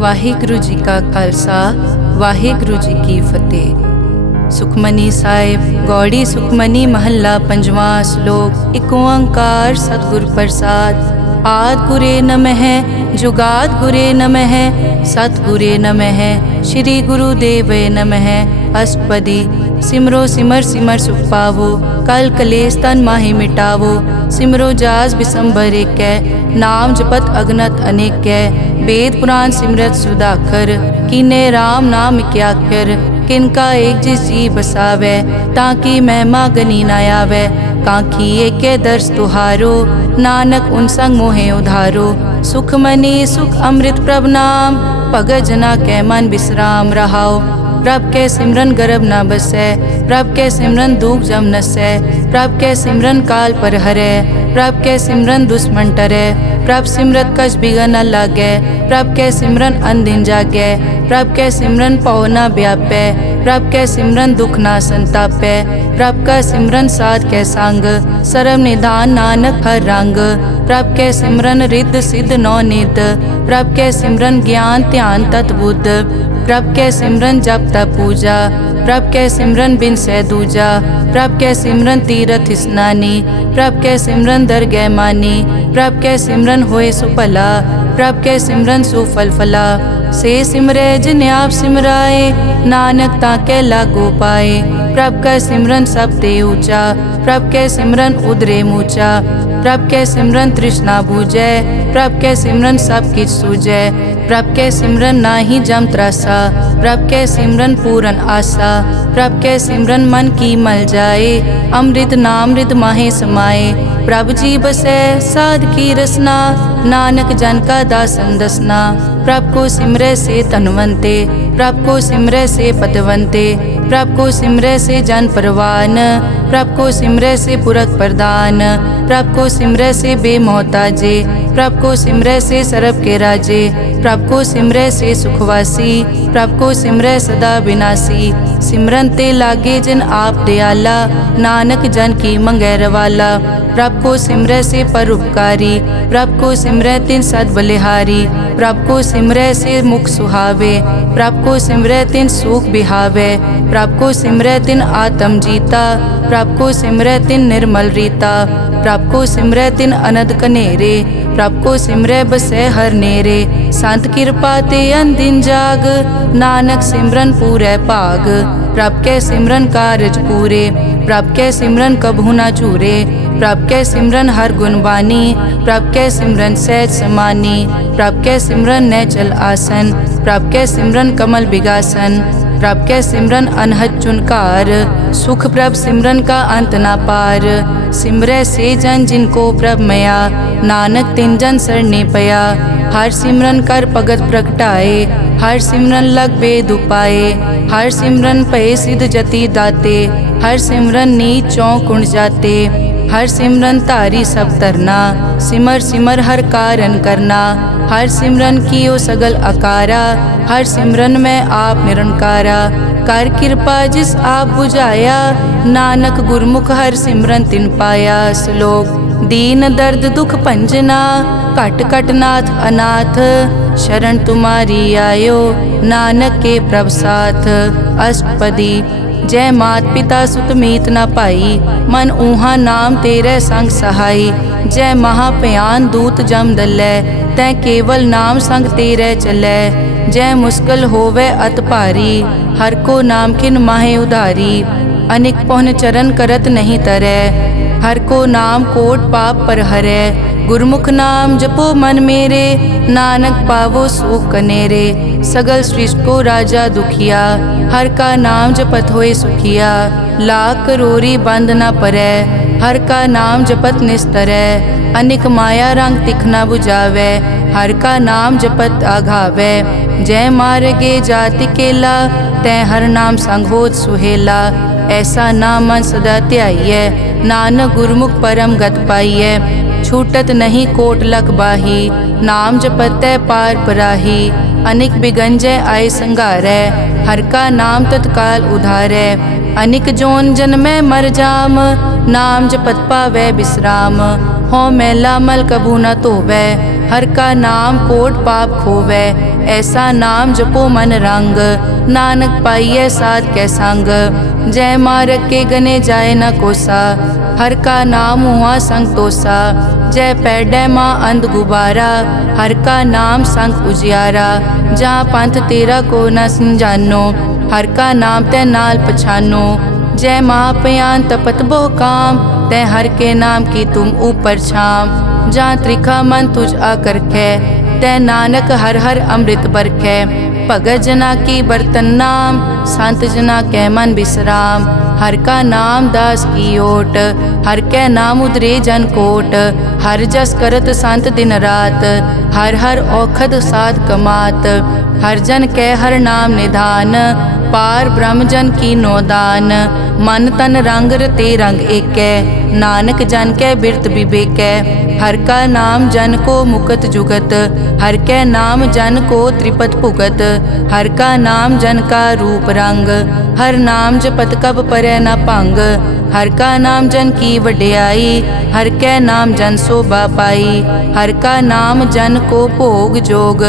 ਵਾਹਿਗੁਰੂ ਜੀ ਕਾ ਖਾਲਸਾ ਵਾਹਿਗੁਰੂ ਜੀ ਕੀ ਫਤਿਹ। ਸੁਖਮਨੀ ਸਾਹਿਬ ਗੌੜੀ ਸੁਖਮਨੀ ਮਹੱਲਾ ਪੰਜਵਾਂ ਸ਼ਲੋਕ। ਇੱਕ ਓੰਕਾਰ ਸਤਿਗੁਰ ਪ੍ਰਸਾਦ। ਆਦਿ ਗੁਰੇ ਨਮః ਜੁਗਾਦਿ ਗੁਰੇ ਨਮঃ ਸਤਿਗੁਰੇ ਨਮঃ ਸ਼੍ਰੀ ਗੁਰੂ ਦੇਵੇ ਨਮঃ। ਅਸ਼ਟਪਦੀ। ਸਿਮਰੋ ਸਿਮਰ ਸਿਮਰ ਸੁਖ ਪਾਵੋ ਕਲ ਕਲੇਸ਼ ਤਨ ਮਾਹਿ ਮਿਟਾਵੋ। ਸਿਮਰੋ ਜਾਸ ਬਿਸੰਬਰ ਏਕੈ ਨਾਮ ਜਪਤ ਅਗਨਤ ਅਨੇਕੈ। वेद पुराण सिमरत सुधाकर कीने राम नाम क्याकर। किनका एक जिस जी बसावै ताकि महिमा गनी न आवै। कांखी एके दर्श तुहारो नानक उन संग मोहे उधारो। सुख मनी सुख अमृत प्रभ नाम भगत जना कै मन विश्राम रहाओ। प्रभ के सिमरन गर्भ न बसै प्रभ के सिमरन दुख जम नसै। प्रभ के सिमरन काल पर हरै प्रभ के सिमरन दुश्मन टरै। प्रभ सिमरत कछ बिगन न लागै प्रभ के सिमरन अनदिन जागै। प्रभ के सिमरन पौ न व्यापै प्रभ के सिमरन दुख न संतापै। प्रभ का सिमरन साध कै संग सरम निधान नानक हर रंग। प्रभ के सिमरन रिद्ध सिद्ध नौ निध प्रभ के सिमरन ज्ञान ध्यान तत बुद्ध। प्रभ के सिमरन जप तप पूजा प्रभ के सिमरन बिन सै दूजा। प्रभ के सिमरन तीरथ स्नानी प्रभ के सिमरन दरगह मानी। प्रभ के सिमरन होए सुफला प्रभ के सिमरन सुफल फला। से सिमरै जिन आप सिमराए नानक ताके लागो पाए। प्रभ का सिमरन सब ते ऊंचा प्रभ के सिमरन उदरे मूचा। प्रभ के सिमरन तृष्णा बूझै प्रभ के सिमरन सब किछ सूझै। प्रभ के सिमरन नाही जम त्रासा प्रभ के सिमरन पूरन आसा। प्रभ के सिमरन मन की मल जाए अमृत नामृत माहे समाए। प्रभ जी बसै साध की रसना नानक जन का दासन दसना। प्रभ को सिमरै से तनवंते प्रभ को सिमरै से पतवंते। प्रभ को सिमरै से जन परवान प्रभ को सिमरै से पुरख प्रदान। प्रभ को सिमरै से बेमोहताजे प्रभ को सिमरै से सरब के राजे। प्रभ को सिमरै से सुखवासी प्रभ को सिमरै सदा विनाशी। सिमरन ते लागे जिन आप दयाला नानक जन की मंगै रवाला। प्रभ को सिमरै से परोपकारी प्रभ को सिमरै तिन सद बलिहारी। प्रभ को सिमरै से मुख सुहावे प्रभ को सिमरै तिन सुख बिहावे। प्रभ को सिमरै तिन आत्म जीता प्रभ को सिमरै तिन निर्मल रीता। प्रभ को सिमरै तिन अनद कनेरे प्रभ को सिमरै बसै हर नेरे। संत कृपा ते अनदिन जाग नानक सिमरन पूरै भाग। प्रभ के सिमरन कारज पूरे प्रभ के सिमरन कबहु न चूरे। प्रभ के सिमरन हर गुण बानी प्रभ के सिमरन सहज समानी। प्रभ के सिमरन नैचल आसन प्रभ के सिमरन कमल बिगासन। प्रभ के सिमरन अनहद चुनकार सुख प्रभ सिमरन का अंत ना पार। सिमरै से जन जिनको प्रभ मया नानक तिन जन सरने पया। हर सिमरन कर भगत प्रगटाए हर सिमरन लग वेद उपाए। हर सिमरन पए सिद्ध जति दाते हर सिमरन नीच चौं कुंड जाते। हर सिमरन तारी सब तरना सिमर सिमर हर कारण करना। हर सिमरन कियो सगल अकारा हर सिमरन में आप निरंकारा। कर कृपा जिस आप बुझाया नानक गुरमुख हर सिमरन तिन पाया। श्लोक। दीन दर्द दुख भंजना घट घट नाथ अनाथ। शरण तुम्हारी आयो नानक के प्रभ साथ। अष्टपदी। जय मात पिता सुत मीत न पाई मन ऊहा नाम तेरे संग सहाई। जय महाभयान दूत जम दलै तै केवल नाम संग तेरे चलै। जय मुश्किल होवे अत भारी हर को नाम किन माहे उधारी। अनिक पौन चरण करत नहीं तरै हर को नाम कोट पाप पर हरै। गुरमुख नाम जपो मन मेरे नानक पावो सुख कनेरे। सगल सृष्टि को राजा दुखिया हर का नाम जपत होए सुखिया। लाख करोरी बंद न परै हर का नाम जपत निस्तरै। अनिक माया रंग तिखना बुझावै हर का नाम जपत आघावै। जय मार्गे जाति केला तै हर नाम संग होत सुहेला। ऐसा नाम मन सदा ध्याइयै नानक गुरमुख परम गत पाइयै। छूटत नहीं कोट लख बाही नाम जपतै पार पराही। अनिक बिगंजय आय संघारै हर का नाम तत्काल उधारै। अनिक जोन जन्मै मर जाम नाम जपत पावै विश्राम। हों मैला मल कभू न धोवै। हर का नाम कोट पाप खोवै। ऐसा नाम जपो मन रंग, नानक पाइयै साध कै संग। जय मारग के गने जाए न कोसा, हर का नाम हुआ संग तोसा। जय पैडै माँ अंध गुबारा, हर का नाम संग उजियारा। जहाँ पंथ तेरा को न समझानो, हर का नाम तै नाल पछानो। जय महापयान तपत बहु काम, तै हर के नाम की तुम ऊपर छाम। जहाँ त्रिखा मन तुझ आकर कै, तै नानक हर हर अमृत बरखै। भगत जना की बर्तन नाम, संत जना कै मन विश्राम। हर का नाम दास की ओट, हर कै नाम उदरे जन कोट। हर जस करत संत दिन रात, हर हर औखद साध कमात। हर जन कै हर नाम निधान, पार ब्रह्म जन की नोदान। मन तन रंग रते रंग एकै, नानक जन कै बिरत विवेकै। हर का नाम जन को मुकत जुगत, हर कै नाम जन को त्रिपत भुगत। हर का नाम जन का रूप रंग, हर नाम जपत कब परै न भंग। हर का नाम जन की वड्याई, हर कै नाम जन शोभा पाई। हर का नाम जन को भोग जोग,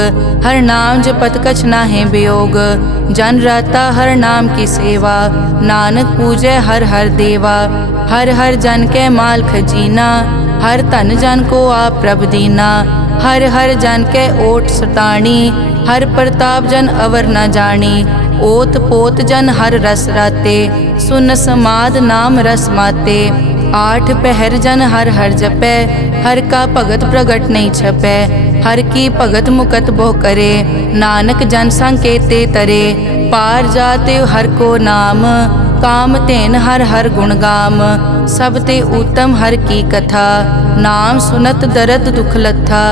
हर नाम जपत कछ नाहि वियोग। जन राता हर नाम की सेवा, नानक पूजै हर हर देवा। हर हर जन कै माल खजीना, हर धन जन को आप प्रभ दीना। हर हर जन कै ओट सताणी, हर प्रताप जन अवर न जानी। ओत पोत जन हर रस राते, सुन समाद नाम रस माते। आठ पहर जन हर हर जपै, हर का भगत प्रगट नहीं छपै। हर की भगत मुकत बहु करे, नानक जन संकेते तरे। पार जाते हर को नाम, काम तेन हर हर गुण गाम। सब ते उत्तम हर की कथा, नाम सुनत दर्द दुख लथा।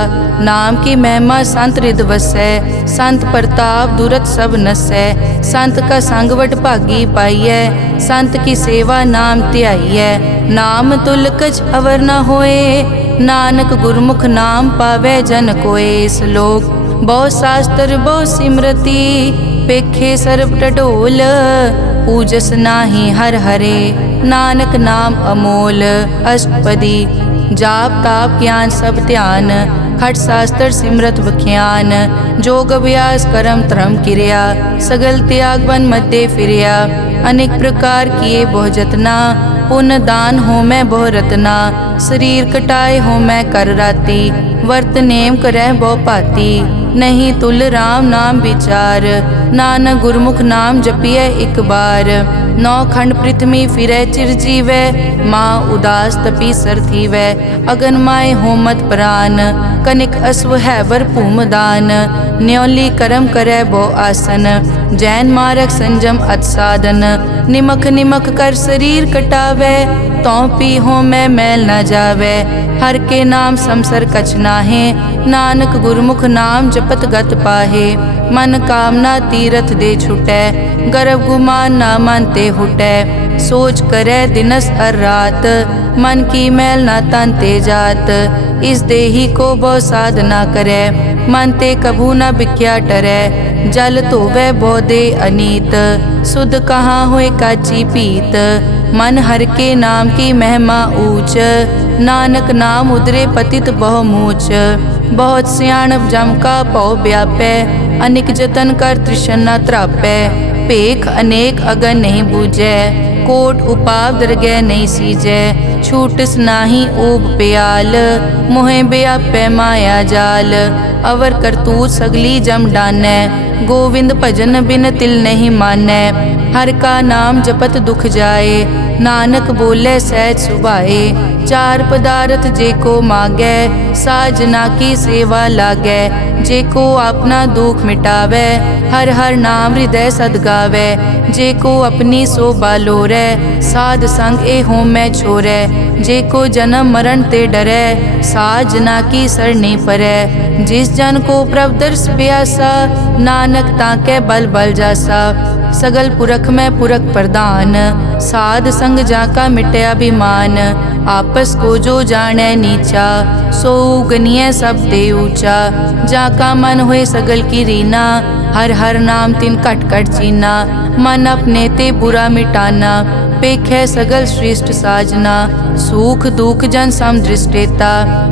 नाम की महिमा संत हृद वसै, संत प्रताप दुरत सब नसै। संत का संग वड भागी पाइयै, संत की सेवा नाम ध्याइयै। नाम तुल कछ अवर न होए, नानक गुरमुख नाम पावै जन कोय। श्लोक बहु शास्त्र बहु सिमरति, पेखे सर्ब टटोल। पूजस नाही हर हरे, नानक नाम अमोल। अष्टपदी जाप ताप ज्ञान सब ध्यान, खट शास्त्र सिमरत बख्यान। जोग अभ्यास करम धर्म किरिया, सगल त्याग बन मध्य फिरिया। अनेक प्रकार किए बहु जतना, पुण्य दान हो मैं बहु रतना। शरीर कटाए हो मैं कर राती, वर्त नेम करह बहु पाती। नहीं तुल राम नाम विचार, नानक गुरमुख नाम जपिए एक बार। नौ खंड पृथ्वी फिरै चिर जीवै, माँ उदास तपी सर थीवै। अगन माय हो मत प्राण, कनिक अश्व है वर भूमदान। न्योली करम करै बहु आसन, जैन मारक संजम अत साधन। निमक निमक कर शरीर कटावै, तौ पी हो मैं मैल न जावै। हर के नाम समसर कछ नाहे, नानक गुरमुख नाम जपत गत पाहे। मन कामना तीरथ दे छुटै, गर्भ गुमान ना मन ते हुटै। सोच करै दिनस अर रात, मन की मैल ना तन ते जात। इस देही को बहु साधना करै, मन ते कभू न बिख्या टरै। जल धोवै बहु दे अनीत, सुध कहाँ होए काची पीत। मन हर के नाम की महिमा ऊंच, नानक नाम उदरे पतित बहु मूच। बहुत सियाणप जम का पौ व्यापै, अनेक जतन कर तृष्णा त्रापै। पेख अनेक अगन नहीं बूझै, कोट उपाव दरगह नहीं सीजै। छूटस नाही ऊब प्याल, मोहे व्यापै माया जाल। अवर करतूत सगली जम डानै, गोविंद भजन बिन तिल नहीं मानै। हर का नाम जपत दुख जाए, नानक बोले सहज सुभाए। चार पदार्थ जे को मागै, साजना की सेवा लागै। जे को अपना दुख मिटावै, हर हर नाम हृदय सद गावै। जे को अपनी शोभा लोरै, साध संग ए हो मैं छोरै। जे को जन्म मरण ते डरै, साजना की सरनी परै। जिस जन को प्रभ दर्श प्यासा, नानक ताकै बल बल जासा। सगल पुरख में पुरख प्रधान, साध संग जाका मिटया अभिमान। आपस को जो जाने नीचा, सो गनिय सब ते ऊंचा। जाका मन होए सगल की रीना, हर हर नाम तिन कट कट चीना। मन अपने ते बुरा मिटाना, पेखै सगल श्रेष्ठ साजना, सुख दुख जन सम दृष्टेता।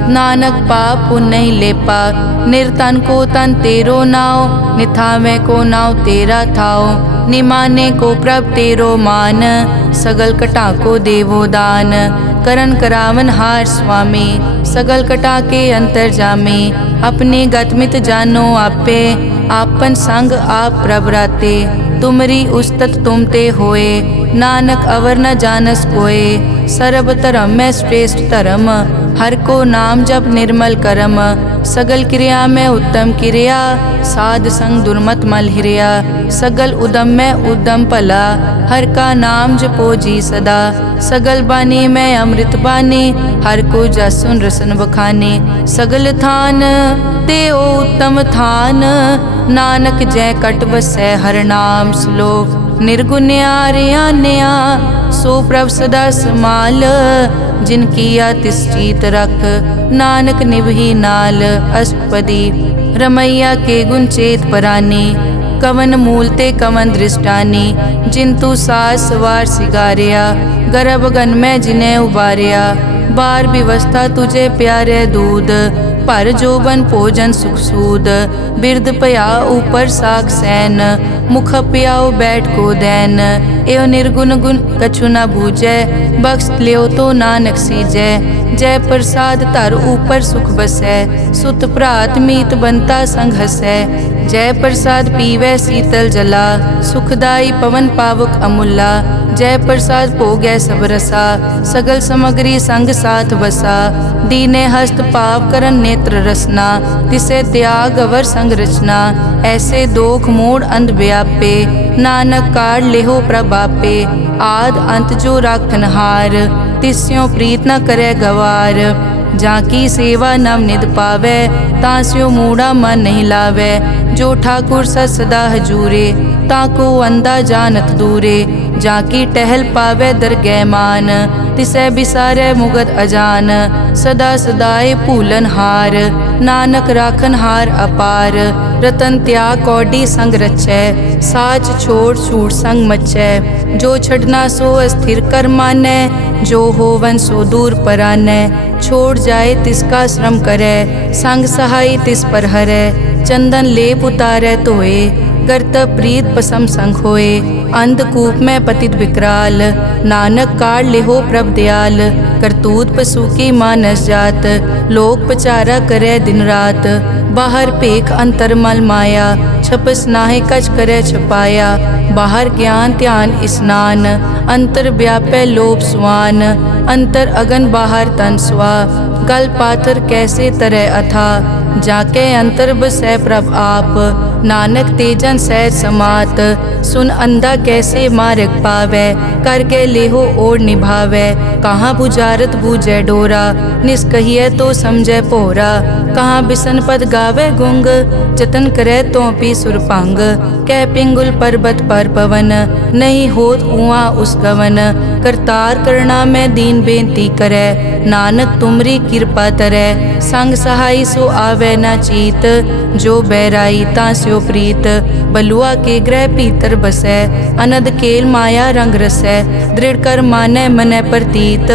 नानक पाप पुण्य नहीं लेपा, निर्तन को तन तेरो नाव। निथावे को नाव तेरा थाओ, निमाने को प्रभ तेरो मान। सगल कटा को देवो दान, करन करावन हार स्वामी। सगल कटा के अंतर जामे, अपने गतमित जानो आपे। आपन संग आप प्रभ राते, तुमरी उस्तत तुम ते होए। नानक अवर न जानस कोए, सर्ब धर्म में श्रेष्ठ धर्म। हर को नाम जप निर्मल करम, सगल क्रिया में उत्तम क्रिया। साध संग दुर्मत मल हिरिया, सगल उदम में उद्दम भला। हर का नाम जपो जी सदा, सगल बानी में अमृत बानी। हर को जसुन रसन बखाने, सगल थान देओ उत्तम थान। नानक जय कट वसै हर नाम श्लोक। निर्गुण्या रियान्या सो प्रभ सदा समाल। जिन किया तिस चीत रख, नानक निभही नाल। अष्टपदी रमैया के गुण चेत परानी, कवन मूल ते कवन दृष्टानी। जिंतु सास सवार सिगारिया, गर्भ गन में जिन्हें उबारिया। बार व्यवस्था तुझे प्यारे दूध, पर जोबन भोजन सुख सूद। बिरद पया ऊपर साख सैन, मुख प्याओ बैठ को दैन। एव निर्गुण गुण कछु न बूझै, बख्श लियो तो नानक सीजै। जय प्रसाद धर ऊपर सुख बसै, सुत भ्रात मीत बनता संग हसै। जय प्रसाद पीवै शीतल जला, सुखदाई पवन पावक अमूला। जय प्रसाद भोगै सब रसा, सगल समग्री संग साथ बसा। दीने हस्त पाव करन नेत्र रसना, तिसे त्याग अवर संग रचना। ऐसे दोख मूढ़ अंध व्यापे, नानक काढ़ लेहो प्रभापे। आद अंत जो राखनहार, तिस्यों प्रीत न करे गवार। जाकी सेवा नव निध पावै, तास्यो मूढ़ा मन नहीं लावै। जो ठाकुर सत सदा हजूरे, ताको अंधा जानत दूरे। जाकी टहल पावै दरगह मान, तिसै बिसारै मुगत अजान। सदा सदाए भूलन हार, नानक राखन हार अपार। रतन त्याग कौडी संग रचै, साच छोड़ छूट संग मचै। जो छड़ना सो अस्थिर कर मानै, जो होवन सो दूर परानै। छोड़ जाए तिसका श्रम करै, संग सहाय तिस पर हरै। चंदन लेप उतारै धोए, करतब प्रीत पसम संग होए। अंधकूप में पतित विकराल, नानक काढ़ लेहो प्रभ दयाल। करतूत पशु की मानस जात, लोक पचारा करे दिन रात। बाहर पेख अंतर मल माया, छपस नाहे कछ करे छपाया। बाहर ज्ञान ध्यान स्नान, अंतर व्यापै लोभ स्वान। अंतर अगन बाहर तन स्वा, गल पाथर कैसे तरह अथा। जाके अंतर बसै प्रभ आप, नानक तेजन सहज समात। सुन अंधा कैसे मार्ग पावै, करके लेहो ओर निभावै। कहाँ बुझारत बूझै डोरा, निष्कहिए तो समझै पोरा। कहाँ बिसन पद गावै गुंग, जतन करे तो पी सुरपांग। कह पिंगुल पर्वत पर पवन, नहीं होत उआ उस गवन। करतार करना में दीन बेनती करे, नानक तुमरी कृपा तरै। संग सहाय सो आवे न चीत, जो बैराई तास्यो प्रीत। बलुआ के ग्रह भीतर बसै, अनद केल माया रंग रसै। दृढ़ कर मानै मनै प्रतीत,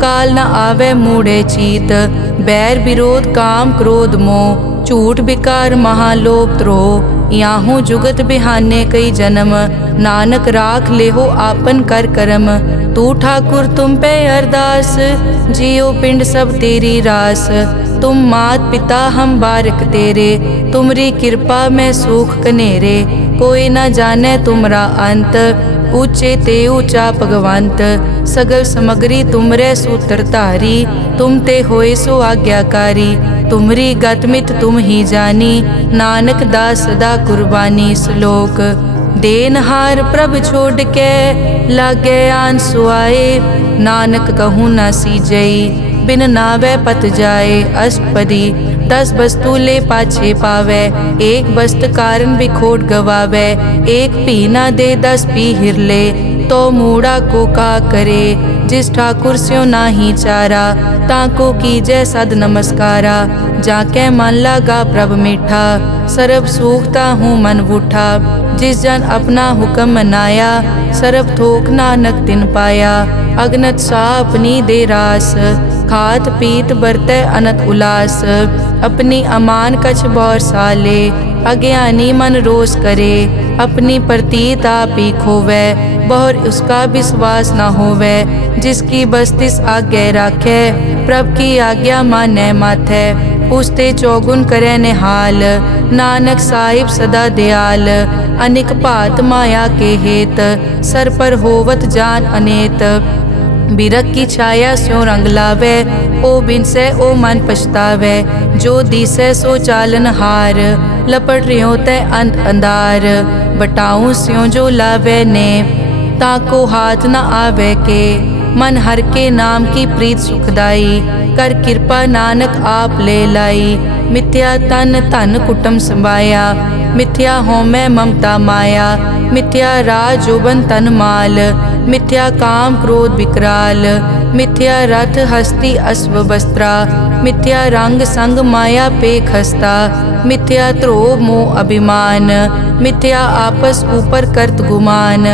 काल न आवे मूढ़े चीत। बैर विरोध काम क्रोध मोह, झूठ विकार महालोभ द्रोह। याहू जुगत बिहाने कई जन्म, नानक राख लेहो आपन कर करम। तू ठाकुर तुम पे अरदास, जियो पिंड सब तेरी रास। तुम मात पिता हम बारक तेरे, तुमरी कृपा में सुख कनेरे। कोई न जाने तुमरा अंत, ऊंचे ते ऊंचा भगवंत। सगल समग्री तुमरे सूत्रधारी, तुम ते होए सो आज्ञाकारी। तुमरी गतमित तुम ही जानी, नानक दास सदा कुर्बानी। श्लोक देनहार प्रभ छोड़ के, लागे आन सुआए। नानक कहूँ न सीजई, बिन नावे पत जाए। अष्टपदी 10 वस्तु ले पाछे पावे, एक वस्त कारण बिखोट गवावे। एक पी ना दे 10 पी हिरले, तो मूढ़ा को का करे। जिस ठाकुर स्यो नाही चारा, ताको कीजै सद नमस्कारा। जाके मन लागा प्रभ मीठा, सरब सूखता हूँ मन बूठा। जिस जन अपना हुक्म मनाया, सरब थोक नानक तिन पाया। अगनत सा अपनी दे रास, खात पीत बरतै अनत उलास। अपनी अमान कछ बौर साले, अज्ञानी मन रोस करे। अपनी प्रतीत आप ही खोवै, बहुर उसका विश्वास न होवै। जिसकी बस्तिस आज्ञा राखै, प्रभ की आज्ञा मानै माथै। उसते चौगुन करे निहाल, नानक साहिब सदा दयाल। अनिक भात माया के हेत, सर पर होवत जान अनेत। बिरख की छाया स्यों रंग लावे, ओ बिनसे ओ मन पछतावे। जो दिसै सो चालन हार, लपट रियो तै अंत अंधार। बटाऊं स्यों जो लावे ने, ताको हाथ न आवे के। मन हर के नाम की प्रीत सुखदाई, कर कृपा नानक आप ले लाई। मिथ्या तन धन कुटुम संभाया, मिथ्या होमै ममता माया। मिथ्या राज जोबन तन माल, मिथ्या काम क्रोध विकराल। मिथ्या रथ हस्ती अश्व वस्त्रा, मिथ्या रंग संग माया पे खस्ता। मिथ्या ध्रोह मोह अभिमान, मिथ्या आपस ऊपर करत गुमान।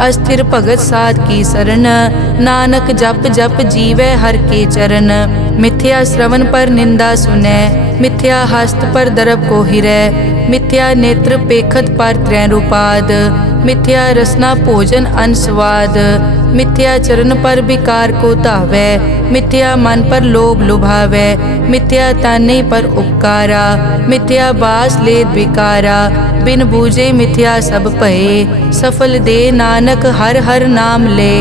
अस्थिर भगत साध की शरण, नानक जप जप जीवै हर के चरण। मिथ्या श्रवण पर निंदा सुनै, मिथ्या हस्त पर दरब को हिरै। मिथ्या नेत्र पेखत पर त्रैरूपाद, मिथ्या रसना भोजन अन स्वाद। मिथ्या चरण पर विकार को धावै, मिथ्या मन पर लोभ लुभावै। मिथ्या ताने पर उपकारा, मिथ्या बास लेत विकारा। बिन बूझे मिथ्या सब भये, सफल दे नानक हर हर नाम ले।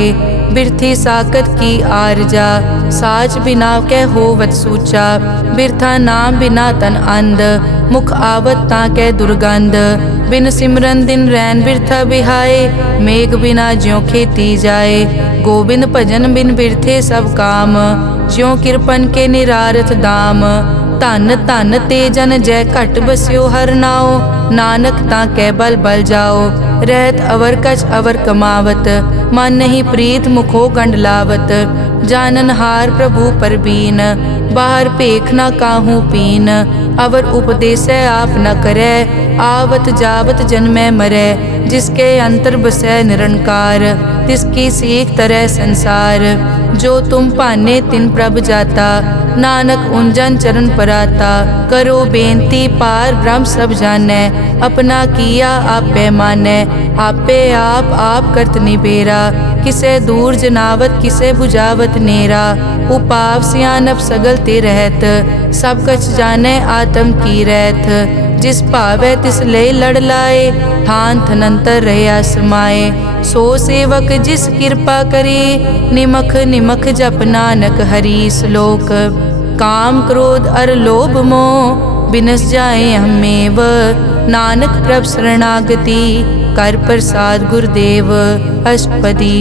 बिरथी साकत की आरजा, साच बिना कै होवत सूचा। बिरथा नाम बिना तन अंध, मुख आवत ताकै दुर्गंध। बिन सिमरन दिन रैन बिरथा बिहाए, मेघ बिना ज्यों खेती जाए। गोबिंद भजन बिन बिरथे सब काम, ज्यों किरपन के निरारथ दाम। धन धन ते जन जय घट बस्यो हर नाओ, नानक ताकै बल बल जाओ। रहत अवर कछ अवर कमावत, मन नहीं प्रीत मुखो गंड लावत। जानन हार प्रभु परबीन, बाहर पेख न काहू पीन। अवर उपदेसै आप न करै, आवत जावत जन्मै मरै। जिसके अंतर बसै निरंकार, तिसकी सीख तरह संसार। जो तुम भाने तिन प्रभ जाता, नानक उंजन चरण पराता। करो बेनती पार ब्रह्म सब जानै, अपना किया आपे मानै। आपे आप करत निबेरा, किसे दूर जनावत किसे बुझावत नेरा। उपाव सियानप सगल ते रहत, सब कछ जानै आत्म की रहत। जिस भावै तिस ले लड़ लाए, थान थनंतर रहया समाए। सो सेवक जिस कृपा करे, निमख निमख जप नानक हरि श्लोक। काम क्रोध अर लोभ मोह, बिनस जाए हमेव। नानक प्रभ शरणागति, कर प्रसाद गुरुदेव। अष्टपदी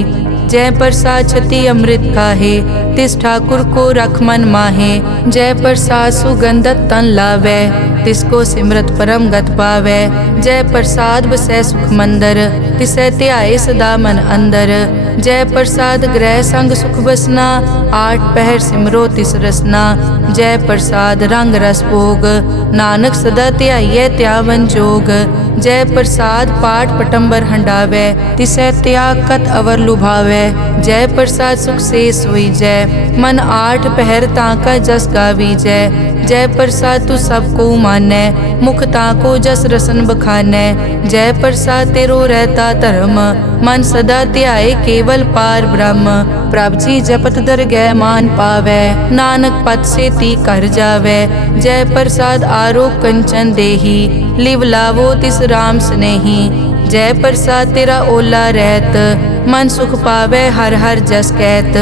जय प्रसाद छति अमृत खाहे, तिस ठाकुर को रख मन माहे। जय प्रसाद सुगंधत तन लावै, तिसको सिमरत परम गत पावै। जय प्रसाद बसै सुख मंदर, तिसै ध्याए सदा मन अंदर। जय प्रसाद ग्रह संग सुख बसना, आठ पहर सिमरो तिस रसना। जय प्रसाद रंग रस भोग, नानक सदा ध्याइयै त्यावन जोग। जय प्रसाद पाठ पटंबर हंडावै, तिसै त्याग कत अवर लुभावै। जय प्रसाद सुख से सोई जय, मन आठ पहर ताका जस गावी जय। जय प्रसाद तू सबको मानै, मुख ताको जस रसन बखानै। जय प्रसाद तेरो रहता धर्म, मन सदा ध्याए केवल पार ब्रह्म। प्रभ जी जपत दरगह मान पावै, नानक पद से ती कर जावै। जय प्रसाद आरोग कंचन देही, लिव लावो तिस राम स्नेही। जय प्रसाद तेरा ओला रहत, मन सुख पावै हर हर जस कहत।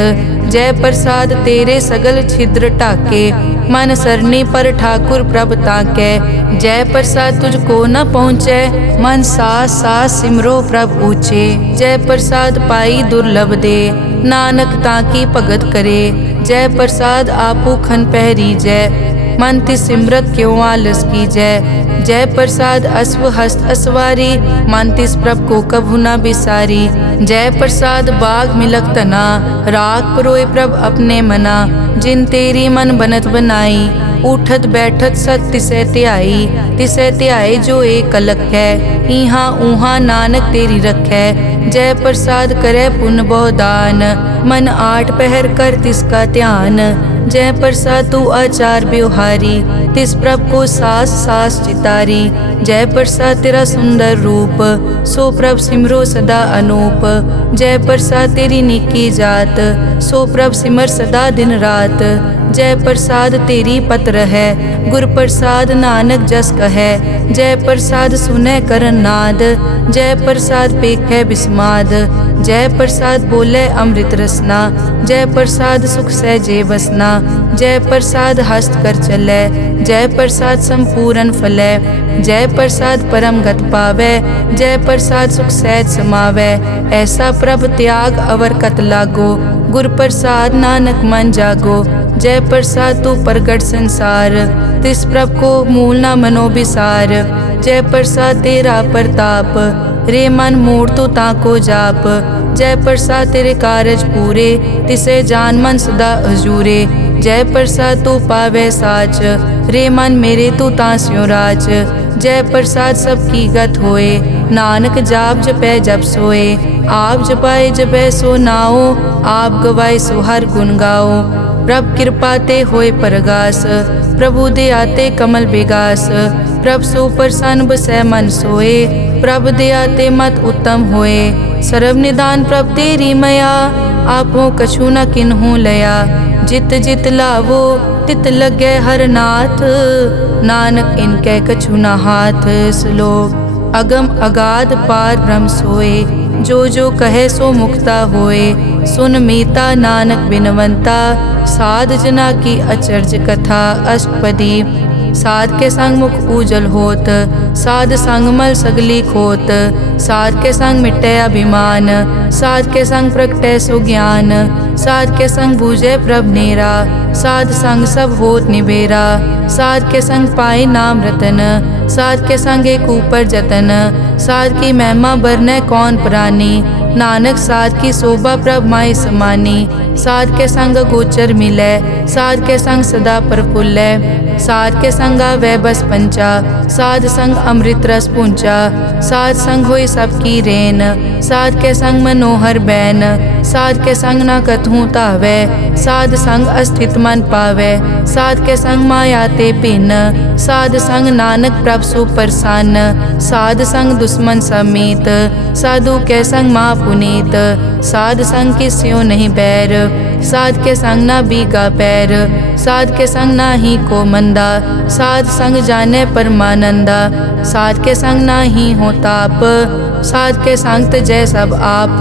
जय प्रसाद तेरे सगल छिद्र ढाके, मन सरनी पर ठाकुर प्रभ ताकै। जय प्रसाद तुझको न पहुँचै, मन सास सास सिमरो प्रभ ऊँचे। जय प्रसाद पाई दुर्लभ दे, नानक ताकी भगत करे। जय प्रसाद आपू खन पहरी जय, मन तिस सिमरत क्यों आलस की जय प्रसाद अश्व हस्त असवारी, मन तिस प्रभ को कभु न बिसारी। जय प्रसाद बाग मिलक तना, राग परोए प्रभ अपने मना। जिन तेरी मन बनत बनाई, उठत बैठत सत तिसै ध्याई जो एक अलग है। इहाँ ऊहाँ नानक तेरी रखै, जय प्रसाद करे पुन बहुदान। मन आठ पहर कर तिसका ध्यान, जय प्रसाद तू आचार व्यवहारी। तिस प्रभ को सास सास चितारी, जय प्रसाद तेरा सुंदर रूप। सो प्रभ सिमरो सदा अनूप, जय प्रसाद तेरी निकी जात। सो प्रभ सिमर सदा दिन रात, जय प्रसाद तेरी पत्र है। गुर प्रसाद नानक जस कहे, जय प्रसाद सुनै करन नाद। जय प्रसाद पेखै बिस्माद, जय प्रसाद बोले अमृत रसना। जय प्रसाद सुख सहजे बसना, जय प्रसाद हस्त कर चलै। जय प्रसाद संपूर्ण फलै, जय प्रसाद परम गत पावै। जय प्रसाद सुख सहज समावै, ऐसा प्रभ त्याग अवर कत लागो। गुर प्रसाद नानक मन जागो, जय प्रसाद तू प्रगट संसार। तिस प्रभ को मूल न मनो बिसार, जय प्रसाद तेरा प्रताप। रे मन मूड तो ताको जाप, जय प्रसाद तेरे कारज पूरे। तिसे जान मन सदा हजूरे, जय प्रसाद तू पावे साच। रे मन मेरे तू तास्यो राज, जय प्रसाद सबकी गत होए। नानक जाप जपै जप सोए, आप जपाए जपै सो नाओ। आप गवाए सो हर गुण गाओ, प्रभ कृपा ते होए परगास। प्रभु दे आते कमल बेगास, प्रभ सो प्रसन्न बसै मन सोए। प्रभ दे आते मत उत्तम होए, सर्व निदान प्रभ तेरी मया। आपो कछु न किन्हु लया, जित जित लावो तित लगे हर नाथ। नानक इनके कछु न हाथ। श्लोक अगम अगाध पार ब्रह्म सोए, जो कहे सो मुक्ता होए। सुन मीता नानक बिनवंता, साध जना की अचर्ज कथा। अष्टपदी साध के संग मुख उजल होत, साध संग मल सगली खोत। साध के संग मिटे अभिमान, साध के संग प्रगटे सो ज्ञान। साध के संग बूझे प्रभ नेरा, साध संग सब होत निबेरा। साध के संग पाए नाम रतन, साध के संग एक ऊपर जतन। साध की महिमा बरने कौन प्राणी, नानक साध की शोभा प्रभ माय समानी। साध के संग गोचर मिलै, साध के संग सदा प्रफुल्लै। साध के संग आवे बस पंचा, साध संग अमृत रस पूंचा। साध संग होई सबकी रेन, साध के संग मनोहर बैन। साध के संग न कथूं तावै, साध संग अस्थित मन पावै। साध के संग माया ते भिन्न, साध संग नानक प्रभ सुप्रसन्न। साध संग दुश्मन समीत, साधु के संग माँ पुनीत। साध संग किस्यो नहीं बैर, साध के संग ना बीगा पैर। साध के संग ना ही को मंदा, साध संग जाने परमानंदा। साध के संग ना ही हो ताप, साध के संग तजै सब आप।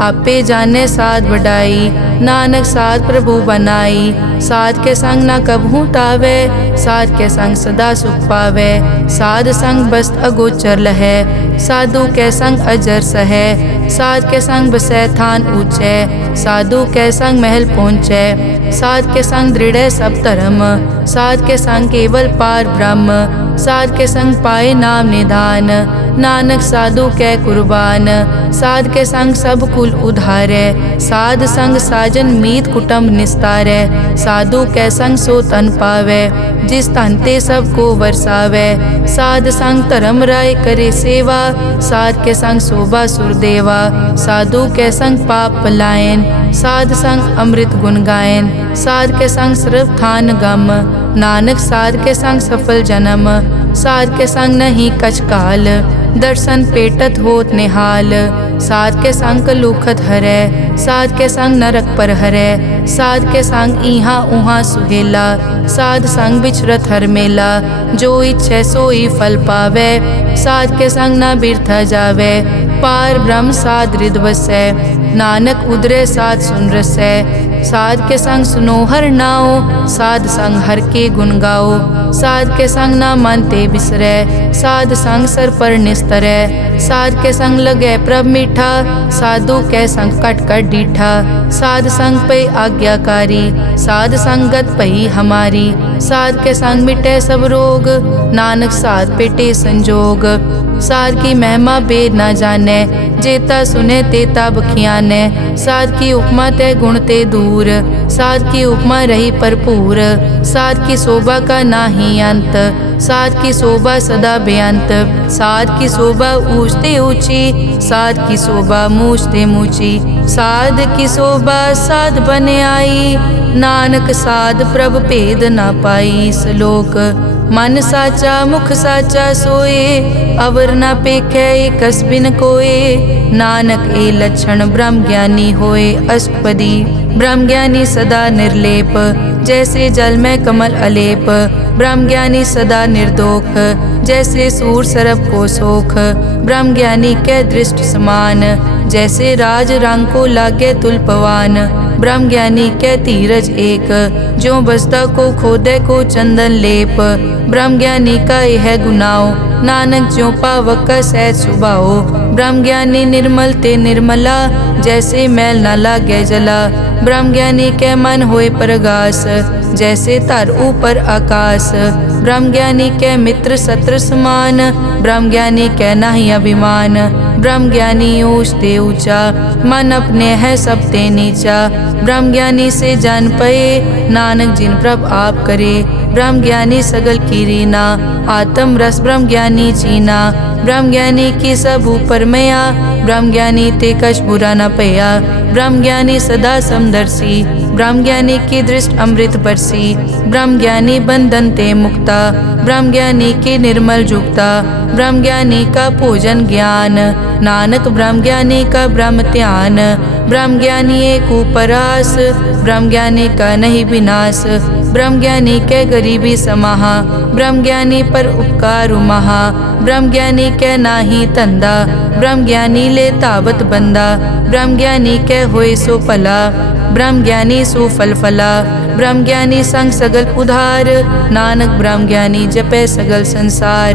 आपे जाने साध बढ़ाई, नानक साध प्रभु बनाई। साध के संग ना कबहू तावे, साध के संग सदा सुख पावे। साध संग बस्त अगोचर लहै, साधु के संग अजर सहै। साध के संग बसै थान ऊंचे, साधु के संग महल पहुँचै। साध के संग दृढ़ सब धर्म, साध के संग केवल पार ब्रह्म। साध के संग पाए नाम निधान, नानक साधु कै कुर्बान। साध के संग सब कुल उधारै, साध संग साजन मीत कुटुंब निस्तारै। साधु कै संग सो तन पावै, जिस तन ते सब को वरसावै। साध संग धर्म राय करे सेवा, साध के संग शोभा सुरदेवा। साधु के संग पाप पलायन, साध संग अमृत गुण गायन। साध के संग सर्व थान गम, नानक साध के संग सफल जन्म। साध के संग नहीं कछ काल, दर्शन पेटत होत निहाल। साध के संग कलुखत हरै, साध के संग नरक पर हरै। साध के संग इहाँ उहाँ सुहेला, साध संग बिछरत हर मेला। जो इच्छै सोई फल पावै, साध के संग न बिरथा जावै। पार ब्रह्म साध हृद बसै, नानक उदरे साध सुन रसै। साध के संग सुनो हर नाओ, साध संग हर के गुण गाओ। साध के संग ना मानते बिसरै, साध संग सर पर निस्तरै। साध के संग लगे प्रभ मीठा, साधु के संग कट कट डीठा। साध संग पे आज्ञाकारी, साध संगत पई हमारी। साध के संग मिटे सब रोग, नानक साध पेटे संजोग। साध की महिमा बेद ना जाने, जेता सुने तेता बखियाने। साध की उपमा ते गुण ते दूर, साध की उपमा रही भरपूर। साध की शोभा का नाही अंत, साध की शोभा सदा बेअंत। साध की शोभा ऊंचते ऊंची, साध की शोभा मूछते मूची। साध की शोभा साध बने आई, नानक साध प्रभ भेद ना पाई। श्लोक मन साचा मुख साचा सोए, अवर ना पेखै एकस बिन कोए। नानक ए लक्षण ब्रह्म ज्ञानी होए। अष्टपदी ब्रह्म ज्ञानी सदा निर्लेप, जैसे जल में कमल अलेप। ब्रह्म ज्ञानी सदा निर्दोख, जैसे सूर सरब को सोख। ब्रह्म ज्ञानी के दृष्ट समान, जैसे राज रंग को लागे तुलपवान। ब्रह्म ज्ञानी के धीरज एक, जो बसता को खोदे को चंदन लेप। ब्रह्म ज्ञानी का यह गुनाओ, नानक ज्यों पावक का सहज सुभाओ। ब्रह्म ज्ञानी निर्मल ते निर्मला, जैसे मैल न लागे जला। ब्रह्म ज्ञानी के मन होए प्रगास, जैसे धर ऊपर आकाश। ब्रह्म ज्ञानी के मित्र शत्रु समान, ब्रह्म ज्ञानी के नाही अभिमान। ब्रह्म ज्ञानी ऊंच ते ऊंचा, मन अपने है सब ते नीचा। ब्रह्म ज्ञानी से जान पए, नानक जिन प्रभ आप करे। ब्रह्म ज्ञानी सगल की रीना, आत्म रस ब्रह्म ज्ञानी चीना। ब्रह्म ज्ञानी की सब ऊपर मया, ब्रह्म ज्ञानी ते कछ बुरा न पया। ब्रह्म ज्ञानी सदा समदर्शी, ब्रह्म ज्ञानी की दृष्ट अमृत बरसी। ब्रह्म ज्ञानी बंधन ते मुक्ता, ब्रह्म ज्ञानी की निर्मल जुक्ता। ब्रह्म ज्ञानी का भोजन ज्ञान, नानक ब्रह्म ज्ञानी का ब्रह्म ध्यान। ब्रह्म ज्ञानी एक उपरास, ब्रह्म ज्ञानी का नहीं विनाश। ब्रह्म ज्ञानी के गरीबी समाहा, ब्रह्म ज्ञानी पर उपकार उमहा। ब्रह्म ज्ञानी के नाही धंधा, ब्रह्म ज्ञानी ले तावत बंदा। ब्रह्म ज्ञानी के होए सो भला, ब्रह्म ज्ञानी सुफल फला। ब्रह्म ज्ञानी संग सगल उधार, नानक ब्रह्म ज्ञानी जपे सगल संसार।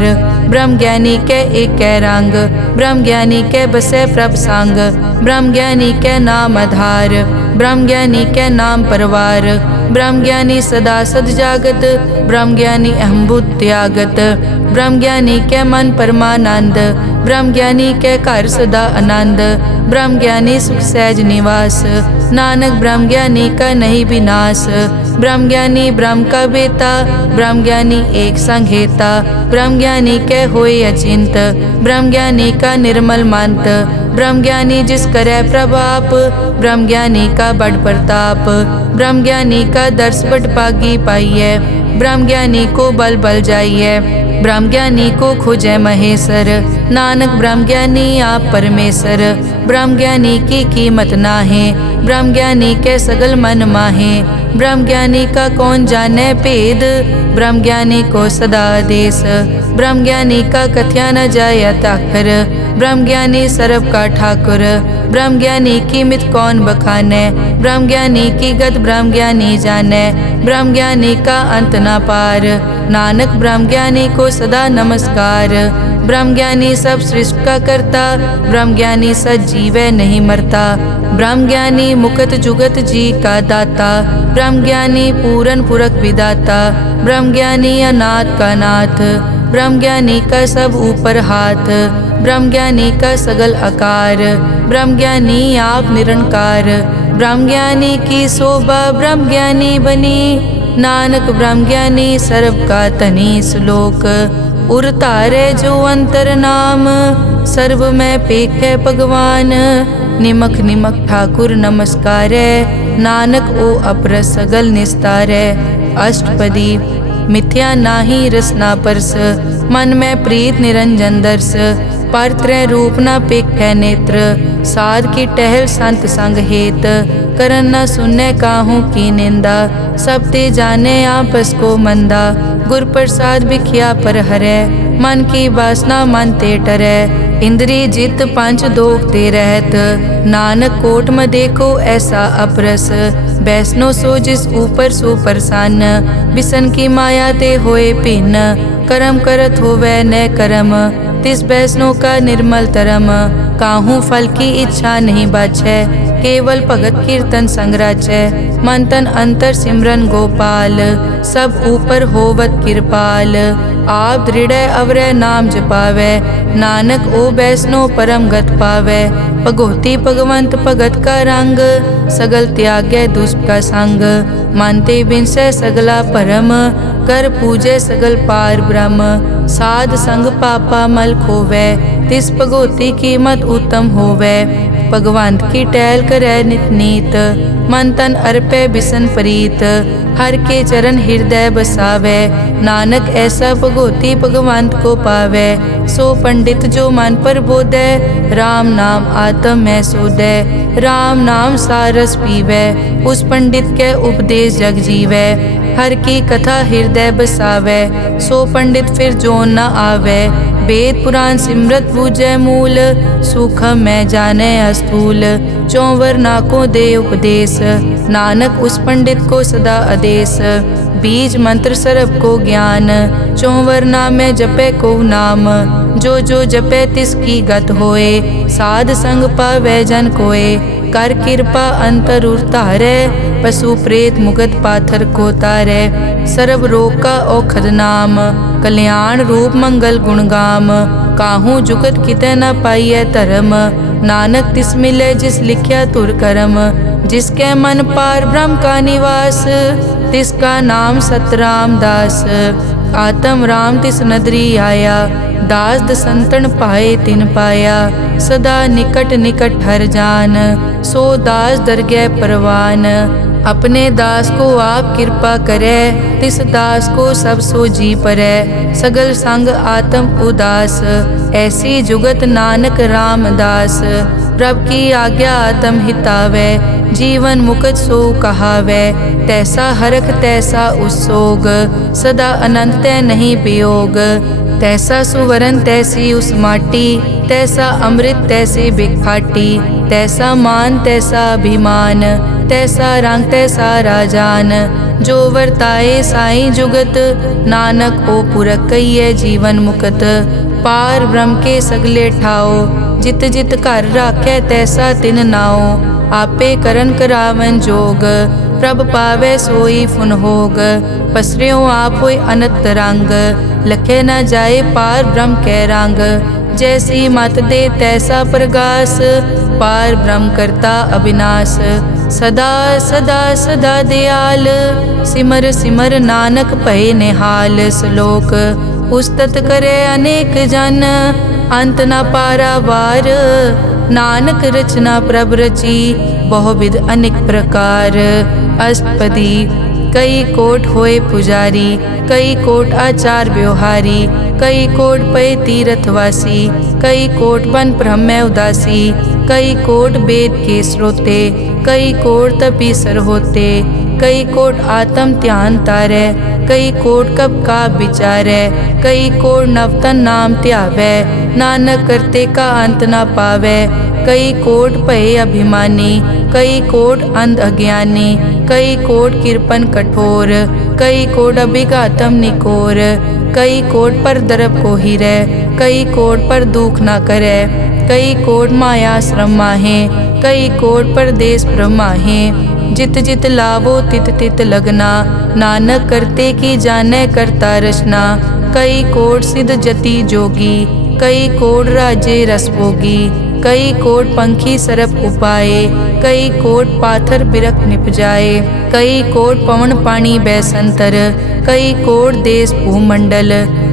ब्रह्म ज्ञानी के एक रंग, ब्रह्म ज्ञानी के बसे प्रभ संग। ब्रह्म ज्ञानी के नाम आधार, ब्रह्म ज्ञानी के नाम परवार। ब्रह्म ज्ञानी सदा सद जागत, ब्रह्म ज्ञानी अहम बुद्धि त्यागत। ब्रह्म ज्ञानी के मन परमानंद, ब्रह्म ज्ञानी के घर सदा आनंद। ब्रह्म ज्ञानी सुख सहज निवास, नानक ब्रह्म ज्ञानी का नहीं विनाश। ब्रह्म ज्ञानी ब्रह्म का बेटा, ब्रह्म ज्ञानी एक संग हेता। ब्रह्म ज्ञानी के होए अचिंत, ब्रह्म ज्ञानी का निर्मल मंत। ब्रह्म ज्ञानी जिस करे प्रभाप, ब्रह्म ज्ञानी का बड़ प्रताप। ब्रह्म ज्ञानी का दर्श बड़ पागी पाइये, ब्रह्म ज्ञानी को बल बल जाइए। ब्रह्म ज्ञानी को खोजे महेश्वर, नानक ब्रह्म ज्ञानी आप परमेश्वर। ब्रह्म ज्ञानी की कीमत नाहे, ब्रह्म ज्ञानी के सगल मन माहे। ब्रह्म ज्ञानी का कौन जाने भेद, ब्रह्म ज्ञानी को सदा आदेश। ब्रह्म ज्ञानी का कथ्या न जाया ताकर, ब्रह्म ज्ञानी सर्व का ठाकुर। ब्रह्म ज्ञानी की मित कौन बखाने, ब्रह्म ज्ञानी की गत ब्रह्म ज्ञानी जाने। ब्रह्म ज्ञानी का अंत न पार, नानक ब्रह्म ज्ञानी को सदा नमस्कार। ब्रह्म ज्ञानी सब सृष्टि का करता, ब्रह्म ज्ञानी सजीवै नहीं मरता। ब्रह्म ज्ञानी मुकत जुगत जी का दाता, ब्रह्म ज्ञानी पूरन पुरख विदाता। ब्रह्म ज्ञानी अनाथ का नाथ, ब्रह्म ज्ञानी का सब ऊपर हाथ। ब्रह्म ज्ञानी का सगल आकार, ब्रह्म ज्ञानी आप निरंकार। ब्रह्म ज्ञानी की शोभा ब्रह्म ज्ञानी बनी, नानक ब्रह्म ज्ञानी सर्व का धनी। श्लोक उर तारे जो अंतर नाम, सर्व में पेखे भगवान। निमक निमक ठाकुर नमस्कारे, नानक ओ अपर सगल निस्तारे। अष्टपदी मिथ्या नाही रसना परस, मन में प्रीत निरंजन दर्श। पर त्रय रूप न पेखे नेत्र, साध की टहल संत संग हेत। करन न सुने काहू की निंदा, सब ते जाने आपस को मंदा। गुर प्रसाद बिखिया पर हरै, मन की वासना मन ते टरै। इंद्री जित पंच दोख ते रहत, नानक कोट में देखो ऐसा अपरस। बैसनो सो जिस ऊपर सो प्रसन्न। बिसन की माया ते होए भिन्न, कर्म करत होवे न कर्म, तिस बैसनो का निर्मल तरम। काहू फल की इच्छा नहीं बाछै, केवल भगत कीर्तन संग राचै। मन तन अंतर सिमरन गोपाल, सब ऊपर होवत कृपाल। आप दृढ़ अवरै नाम जपावै, नानक ओ बैसनो परम गत पावै। भगोती भगवंत भगत का रंग, सगल त्यागै दुष्ट का संग। मानते बिनसै सगला भरम, कर पूजै सगल पार ब्रह्म। साध संग पापा मल खोवै, तिस भगोती कीमत उत्तम होवै। भगवंत की टहल करै नित नीत, मन तन अर्पै बिसन प्रीत। हर के चरण हृदय बसावै, नानक ऐसा भगोती भगवंत को पावै। सो पंडित जो मन पर बोधै, राम नाम आत्म में सोधै। राम नाम सारस पीवै, उस पंडित के उपदेश जग जीवै। हर की कथा हृदय बसावै, सो पंडित फिर जोन न आवै। वेद पुराण सिमरत बूझै मूल, सूखम में जाने अस्थूल। चौवर नाकों दे उपदेश, नानक उस पंडित को सदा आदेश। बीज मंत्र सरब को ज्ञान, चौवर नाम जपै को नाम। जो जो जपै तिसकी गत होए, साध संग पावै जन कोए। कर कृपा अंतर उतारै, पशु प्रेत मुगत पाथर को तारै। सर्व रोग का औखद नाम, कल्याण रूप मंगल गुणगाम। काहू जुगत कितै न पाइयै धर्म, नानक तिस मिलै जिस लिख्या तुर करम। जिसके मन पार ब्रह्म का निवास, तिसका नाम सतराम दास। आत्म राम तिस नदरी आया, दास दसंतन पाए तिन पाया। सदा निकट निकट हर जान, सो दास दरगह परवान। अपने दास को आप कृपा करे, तिस दास को सब सो जी परै। सगल संग आत्म उदास, ऐसी जुगत नानक रामदास। प्रभ की आज्ञा आत्म हितावै, जीवन मुकत सो कहावै। तैसा हरख तैसा उसोग, सदा अनंत तै नहीं वियोग। तैसा सुवरन तैसी उस माटी, तैसा अमृत तैसी बिखाटी। तैसा मान तैसा अभिमान, तैसा रंग तैसा राजान। जो वर्ताए साई जुगत, नानक ओ पुरख कहिए जीवन मुकत। पार ब्रह्म के सगले ठाओ, जित जित घर राखै तैसा तिन नाओ। आपे करन करावन जोग, प्रभ पावै सोई फुन होग। पसरियो आप होय अनंत रंग, लखे न जाए पार ब्रह्म कै रंग। जैसी मत दे तैसा प्रगास, पार ब्रह्म करता अविनाश। सदा सदा सदा दयाल, सिमर सिमर नानक भय निहाल। श्लोक उस्तत करे अनेक जन, अंत न पारावार। नानक रचना प्रभ रची, बहुविध अनेक प्रकार। अष्टपदी कई कोट होए पुजारी, कई कोट आचार व्यवहारी। कई कोट पै तीर्थवासी, कई कोट बन ब्रह्म उदासी। कई कोट वेद के स्रोते, कई कोट तपीसर होते। कई कोट आत्म ध्यान तारै, कई कोट कब का विचारै। कई कोट नवतन नाम ध्यावै, नानक करते का अंत न पावै। कई कोट भय अभिमानी, कई कोट अंध अज्ञानी। कई कोट कृपन कठोर, कई कोट अभिघातम निकोर। कई कोट पर दरब को हिरै, कई कोट पर दुख न करै। कई कोट माया श्रम माहे, कई कोट परदेश ब्रह्माहे। जित जित लावो तित तित लगना, नानक करते की जानै करता रचना। कई कोट सिद्ध जति जोगी, कई कोट राजे रस भोगी। कई कोट पंखी सरप उपाए, कई कोट पाथर बिरख निपजाए। कई कोट पवन पानी बैसंतर, कई कोट देश भूमंडल।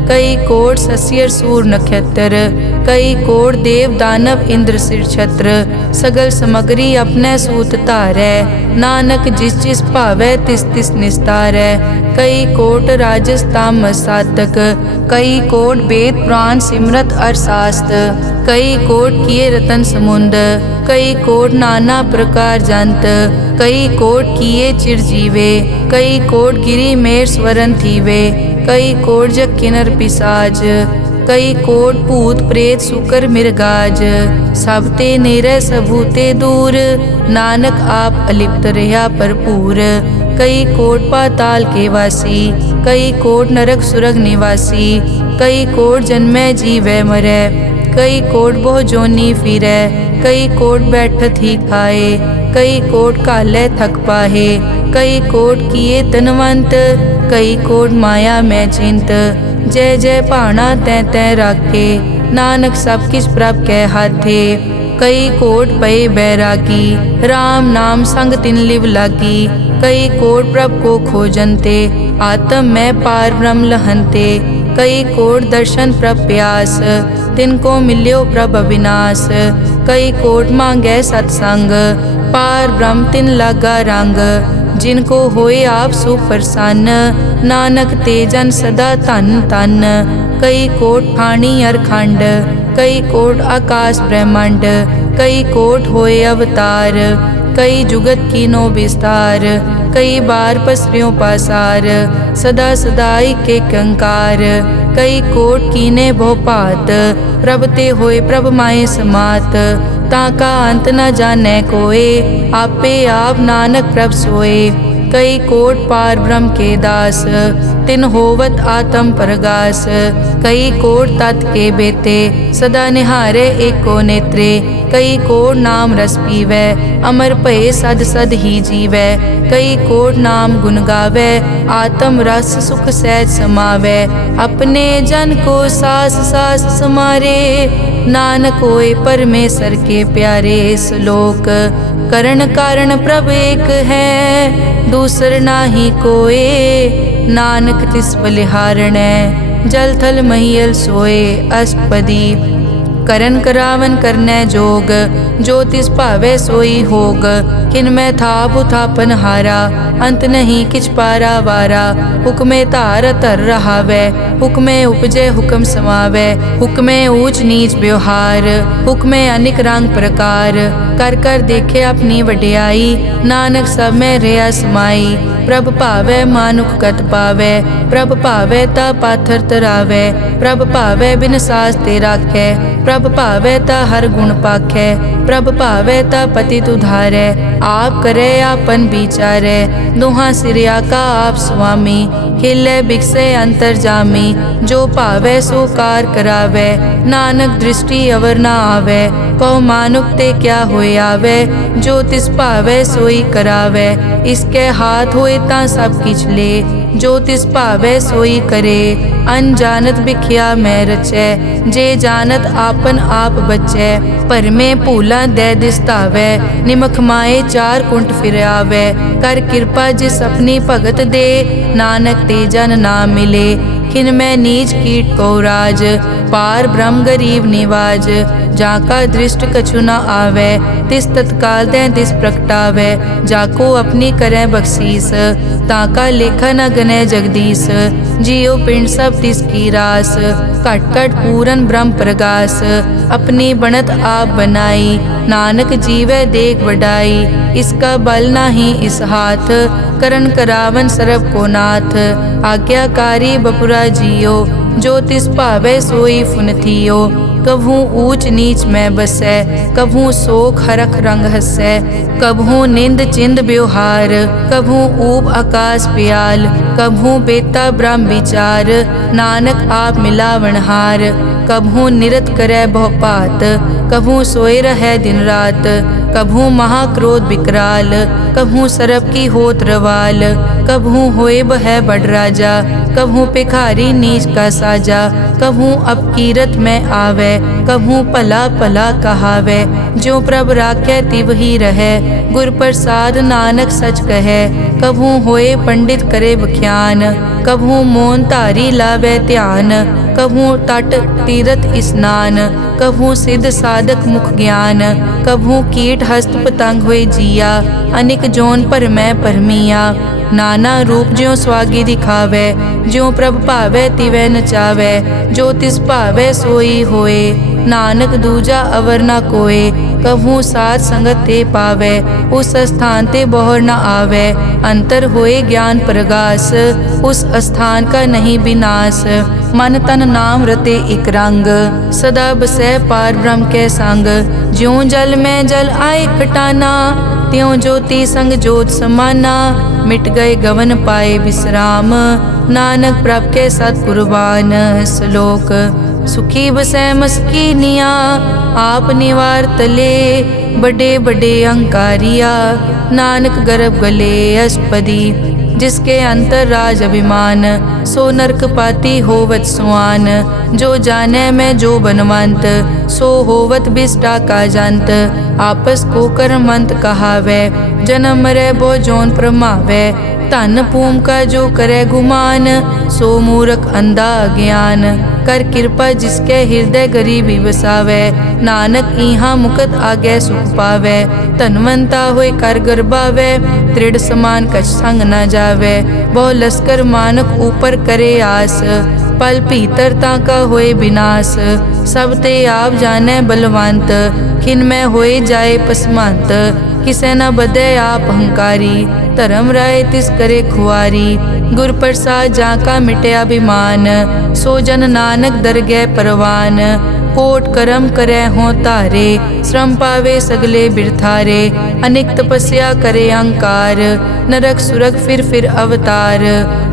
कई कोट सस्यर सूर नक्षत्र, कई कोट देव दानव इंद्र सिर छत्र। सगल समग्री अपने सूत धारै, नानक जिस जिस भावै तिस तिस निस्तारै। कई कोट राजस तामस सातक, कई कोट वेद पुराण सिमरत अरशास्त्र। कई कोट किए रतन समुंद, कई कोट नाना प्रकार जंत। कई कोट किए चिरजीवे, कई कोट गिरी मेर स्वरन थीवे। कई कोट जग किनर पिसाज, कई कोट भूत प्रेत सुकर मिरगाज, सब ते नेरे सबूते दूर, नानक आप अलिप्त रहा भरपूर। कई कोट पाताल के वासी, कई कोट नरक सुरग निवासी, कई कोट जन्मै जीवै मरै, कई कोट बहु जोनी फिरै, कई कोट बैठत ही खाए, कई कोट काले थक पाहे, कई कोट किए तनवंत, कई कोट माया मैं चिंत। जय जय भाना तै तै राखे, नानक सब किछ प्रभ कै हाथे। कई कोट पए बैरागी, राम नाम संग तिन लिव लागी, कई कोट प्रभ को खोजनते, आत्म में पार ब्रह्म लहनते। कई कोट दर्शन प्रभ प्यास, तिनको मिल्यो प्रभ अविनाश, कई कोट मांगै सत्संग, पार ब्रह्म तिन लागा रंग। जिनको होए आप सुप्रसन्न, नानक ते जन सदा धन धन। कई कोट ठाणी अरखंड, कई कोट आकाश ब्रह्मांड, कई कोट होए अवतार, कई जुगत कीनो विस्तार। कई बार पसरियों पासार, सदा सदाई के कंकार, कई कोट कीने भोपात, प्रभ ते होए प्रभ माए समात। ताका अंत न जाने कोए, आपे आप नानक प्रभ सोए। कई कोट पार ब्रह्म के दास, तिन होवत आत्म परगास। कई कोट तत् के बेते, सदा निहारे एको नेत्रे। कई कोट नाम रस पीवै, अमर भये सद सद ही जीवै। कई कोट नाम गुण गावै, आत्म रस सुख सहज समावै। अपने जन को सास सास समारे, नानक होए परमेश्वर के प्यारे। श्लोक करण कारण प्रभ एक है, दूसर नाही कोए, नानक तिस बलिहारणै, जल थल महियल सोए। अष्टपदी करन करावन करनै जोग, जो तिस भावै सोई होग। किनमै थाप उथापन हारा, अंत नहीं किछ पारा वारा। हुक्मे धार धर रहावै, हुक्मे उपजै हुक्म समावै। हुक्मे ऊच नीच व्यवहार, हुक्मे अनिक रंग प्रकार। कर कर देखे अपनी वड्याई, नानक सब में रहा समाई। प्रभ भावै मानुख गत पावै, प्रभ भावै ता पाथर तरावै। प्रभ भावै बिन सास ते राखै, प्रभ भावै ता हर गुण पाखै। प्रभ भावै ता पतित उधारै, आप करे आपन विचारै। दोहां सिरिया का आप स्वामी, हिले बिकसे अंतर जामी। जो भावै सो कार करावै, नानक दृष्टि अवर ना आवै। कहो मानुक ते क्या होए आवै, जो तिस भावै सोई करावै। इसके हाथ होए ता सब किछ ले, जो तिस भावै सोई करे। अनजानत बिख्या मैं रचै, जे जानत आपन आप बचै। पर में भूला दे दिसतावै, निमख माए चार कुंट फिर आवै। कर कृपा जिस अपनी भगत दे, नानक ते जन ना मिले। खिन मैं नीच कीट को राज, पार ब्रह्म गरीब निवाज। जाका दृष्ट कछु न आवे, तिस तत्काल तै तिस प्रगटावै। जाको अपनी करै बख्शीस, ताका लेखा न गनै जगदीश। जियो पिंड सब तिस की रास, घट घट पूरन ब्रह्म प्रगास। अपनी बनत आप बनाई, नानक जीवै देख बढ़ाई। इसका बल नाही इस हाथ, करन करावन सरब को नाथ। आज्ञाकारी बपुरा जियो, जो तिस भावै सोई फुन थियो। कभू ऊच नीच में बसै, कभू शोक हरख रंग हसै। कभू निंद चिंद व्यवहार, कभू ऊब आकाश प्याल। कभू बेता ब्रह्म विचार, नानक आप मिलावनहार। कभू निरत करै बहुपात, कभू सोए रहै दिन रात। कभू महाक्रोध विकराल, कभू सरब की होत रवाल। कभू होए बह बड़ राजा, कभू भिखारी नीच का साजा। कभू अपकीरत में आवे, कभू भला भला कहावे। जो प्रभ राखै तिव ही रहै, गुर प्रसाद नानक सच कहै। कभू होए पंडित करे बख्यान, कभू मोन धारी लावे ध्यान। कभू तट तीरथ स्नान, कभू सिद्ध साधक मुख ज्ञान। कभू कीट हस्त पतंग होए जिया, अनिक जोन पर मैं परमिया। नाना रूप ज्यों स्वागी दिखावे, ज्यों प्रभ भावै तिवै नचावै। जो तिस भावै सोई होए, नानक दूजा अवर न कोय। कभू साथ संगत ते पावै, उस स्थान ते बहुर न आवै। अंतर होए ज्ञान प्रगास, उस स्थान का नहीं विनाश। मन तन नाम रते इक रंग, सदा बसै पार ब्रह्म के संग। ज्यों जल में जल आए खटाना, त्यों ज्योति संग जोत समाना। मिट गए गवन पाए विश्राम, नानक प्रभ के सतकुर्बान। श्लोक सुखी बसै मस्कीनिया, आप निवार तले। बड़े बड़े अहंकारिया, नानक गर्भ गले अष्टपदी। जिसके अंतर राज अभिमान, सो नरक पाती होवत सुआन। जो जाने में जो बनवंत, सो होवत बिष्टा का जंत। आपस को कर्मंत कहावै, जन्म मरै बो जोन प्रमावै। धन भूम का जो करे गुमान, सो मूर्ख अंधा ज्ञान। कर कृपा जिसके हृदय गरीबी बसावै, नानक इहाँ मुकत आगे सुख पावै। धनवंता होय कर गर्बावै, दृढ़ समान कछ संग न जावै। बहु लश्कर मानक ऊपर करे आस, पल भीतरता का होए विनाश। सब ते आप जाने बलवंत, खिन में होए जाए पसमंत। किसे न बदे आप अहंकारी, धर्म राय तिस करे खुआरी। गुर प्रसाद जाका मिटे अभिमान, सो जन नानक दरगह परवान। कोट कर्म करे हों तारे, श्रम पावे सगले बिरथारे। अनेक तपस्या करे अहंकार, नरक सुरग फिर अवतार।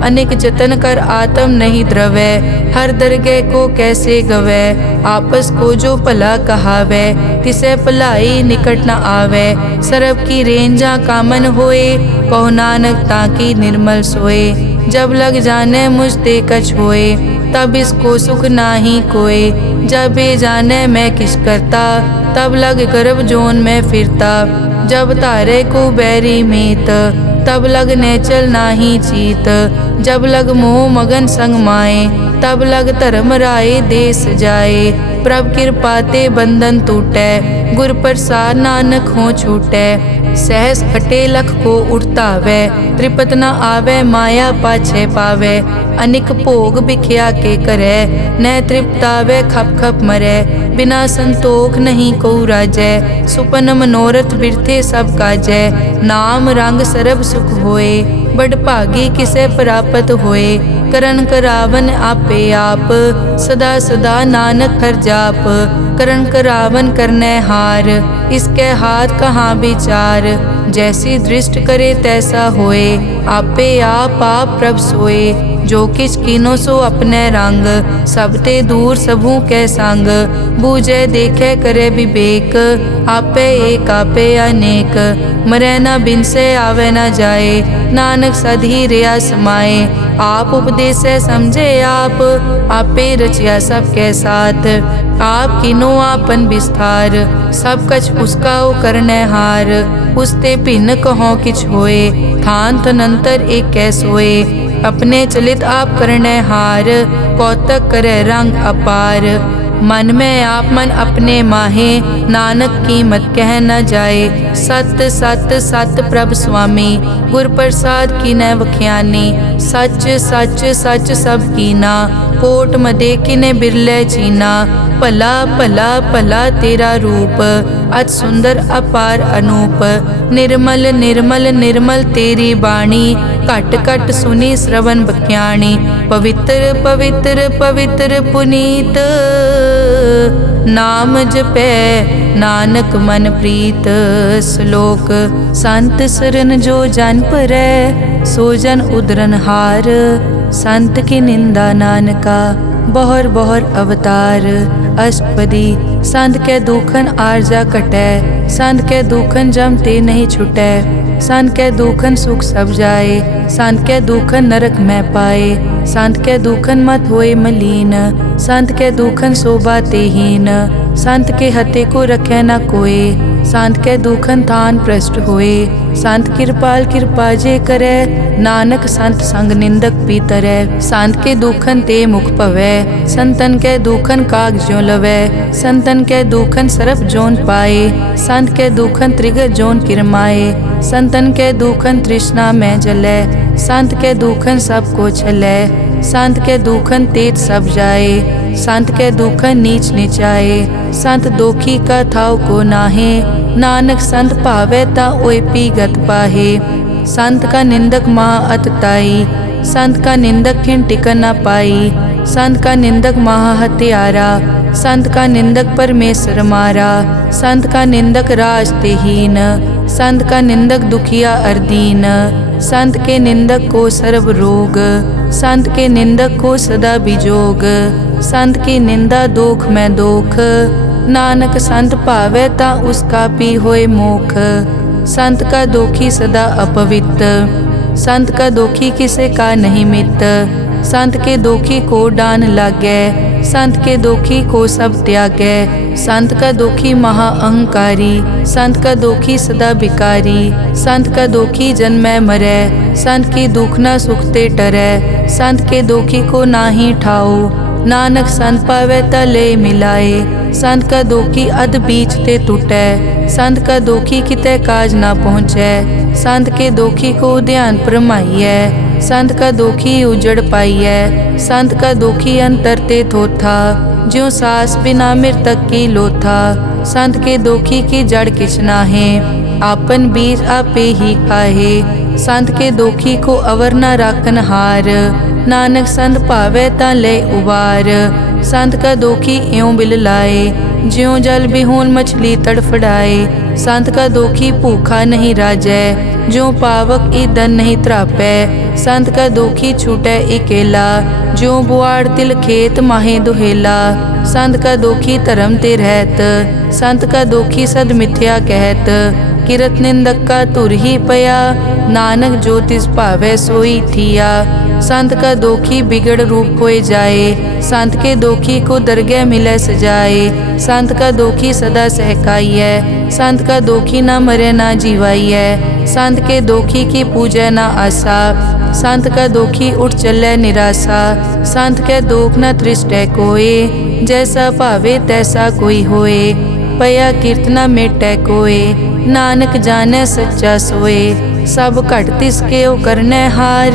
अनेक जतन कर आत्म नहीं द्रवै, हर दरगह को कैसे गवै। आपस को जो भला कहावै, तिसे भलाई निकट न आवै। सरब की रेंजा कामन होए, कहो नानक ताकि निर्मल सोए। जब लग जाने मुझ ते कछ होए, तब इसको सुख नाही कोय। जब ये जाने मैं किस करता, तब लग गर्भ जोन में फिरता। जब तारे को बैरी मीत, तब लग नेचल नाही चीत। जब लग मोह मगन संग माए, तब लग धर्म राय देश जाए। प्रभ कृपा ते बंधन टूटै, गुर प्रसाद नानक हो छूटै। सहस खटे लख को उठतावै, त्रिपत न आवै माया पाछे पावै। अनिक भोग बिख्या के करे, न तृप्तावै खप खप मरै। बिना संतोख नहीं को राजै, सुपन मनोरथ बिरथे सब काजै। नाम रंग सरब सुख होए, बड़ भागी किसे प्राप्त होए। करन करावन आपे आप, सदा सदा नानक हर जाप। करन करावन करने हार, इसके हाथ कहाँ विचार। जैसी दृष्ट करे तैसा होए, आपे आप प्रभ सोए। जो किछ कीनो सो अपने रंग, सब ते दूर सबू के संग। बूझे देखे करे विवेक, आपे एक आपे अनेक। मरै न बिन से आवे न जाए, नानक सधी रिया समाए। आप उपदेश समझे आप, आपे रचिया सबके साथ। आप किनो आपन विस्तार, सब कछ उसका ओ करने हार। उसते भिन्न कहो किछ होए, थान तनंतर एक कै सोए। अपने चलित आप करने हार, कौतक करे रंग अपार। मन में आप मन अपने माहे, नानक कीमत कह न जाए। सत सत सत प्रभ स्वामी, गुर प्रसाद की न वख्यानी। सच सच सच सब कीना, कोट मदे किने बिरले चीना। भला भला भला तेरा रूप, अति सुंदर अपार अनूप। निर्मल निर्मल निर्मल तेरी बाणी, घट घट सुनी श्रवण बख्याणी। पवित्र पवित्र पवित्र पुनीत, नाम जपै नानक मन प्रीत। श्लोक संत सरन जो जन परै, सो जन उदरन हार। संत की निंदा नानका, बहुर बहुर अवतार। अष्टपदी संत के दुखन आरजा कटै, संत के दुखन जम ते नहीं छुटै। संत के दुखन सुख सब जाए, संत के दुखन नरक में पाए। संत के दुखन मत होए मलीन, संत के दुखन शोभा ते हीन। संत के हते को रखे न कोय, संत के दुखन थान भ्रष्ट होए। संत कृपाल कृपा जे करे, नानक संत संग निंदक पीतरै। संत के दुखन ते मुख पवै, संतन के दुखन काग ज्यों लवै। संतन के दुखन सरप जोन पाए, संत के दुखन त्रिगर जोन किरमाए। संतन के दुखन तृष्णा में जलै, संत के दुखन सब को छलै। संत के दुखन तेज सब जाए, संत के दुख नीच निचाए। संत दोखी का थाव को नाहे, नानक संत भावे ता ओए पीगत पाहे। संत का निंदक महा अतताई, संत का निंदक खिन टिकन न पाई। संत का निंदक महा हत्यारा, संत का निंदक परमेश्वर मारा। संत का निंदक राज तेहीन, संत का निंदक दुखिया अर्दीन। संत के निंदक को सर्व रोग, संत के निंदक को सदा बिजोग। संत की निंदा दोख में दोख, नानक संत भावे ता उसका पी होए मोख। संत का दोखी सदा अपवित्र, संत का दोखी किसे का नहीं मित। संत के दोखी को डान लागे, संत के दोखी को सब त्यागे। संत का दोखी महा अहंकारी, संत का दोखी सदा बिकारी। संत का दोखी जन्मे मरे, संत की दुख न सुखते टरे। संत के दोखी को नाही ठाओ, नानक संत पावे तले मिलाए। संत का दोखी अध बीच ते टूटे, संत का दोखी किते काज ना पहुँचे। संत के दोखी को ध्यान परमाइए, संत का दोखी उजड़ पाइए। संत का दोखी अंतर ते थोथा, ज्यों सास बिना मृतक की लोथा। संत के दोखी की जड़ किछ नाहे, आपन बीज आपे ही खाहे। संत के दोखी को अवर न राखन हार, नानक संत भावे ता ले उबार। संत का दोखी इयों बिल लाए, ज्यों जल बिहून मछली तड़फड़ाए। संत का दोखी भूखा नहीं राजै, ज्यों पावक ईंधन नहीं त्रापै। संत का दोखी छूटे इकेला, ज्यों बुआड़ तिल खेत माहे दुहेला। संत का दोखी धर्म ते रहत, संत का दोखी सद मिथ्या कहत। किरत निंदक का तुर ही पया, नानक जो तिस भावे सोई थिया। संत का दोखी बिगड़ रूप होए जाए, संत के दोखी को दरगह मिले सजाए। संत का दोखी सदा सहकाइए, संत का दोखी ना मरे ना जीवाइए। संत के दोखी की पूजा ना आसा, संत का दोखी उठ चले निराशा। संत के दोख न तृष्टै कोय, जैसा भावे तैसा कोई होए। पया कीर्तना मेटै कोय, नानक जाने सच्चा सोए। सब घट तिसके ओ करने हार,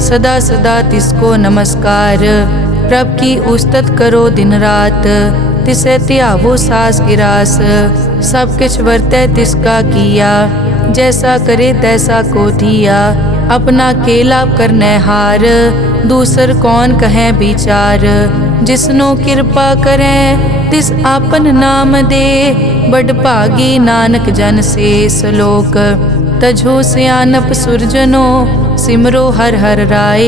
सदा सदा तिसको नमस्कार। प्रभ की उस्तत करो दिन रात, तिसे त्यावो सास गिरास। सब किछ वर्तै तिसका किया, जैसा करे तैसा को दिया। अपना केला करने हार, दूसर कौन कहे विचार। जिसनो कृपा करे तिस आपन नाम दे, बड़ भागी नानक जन से सलोक। तजो सियानप सुरजनो, सिमरो हर हर राय।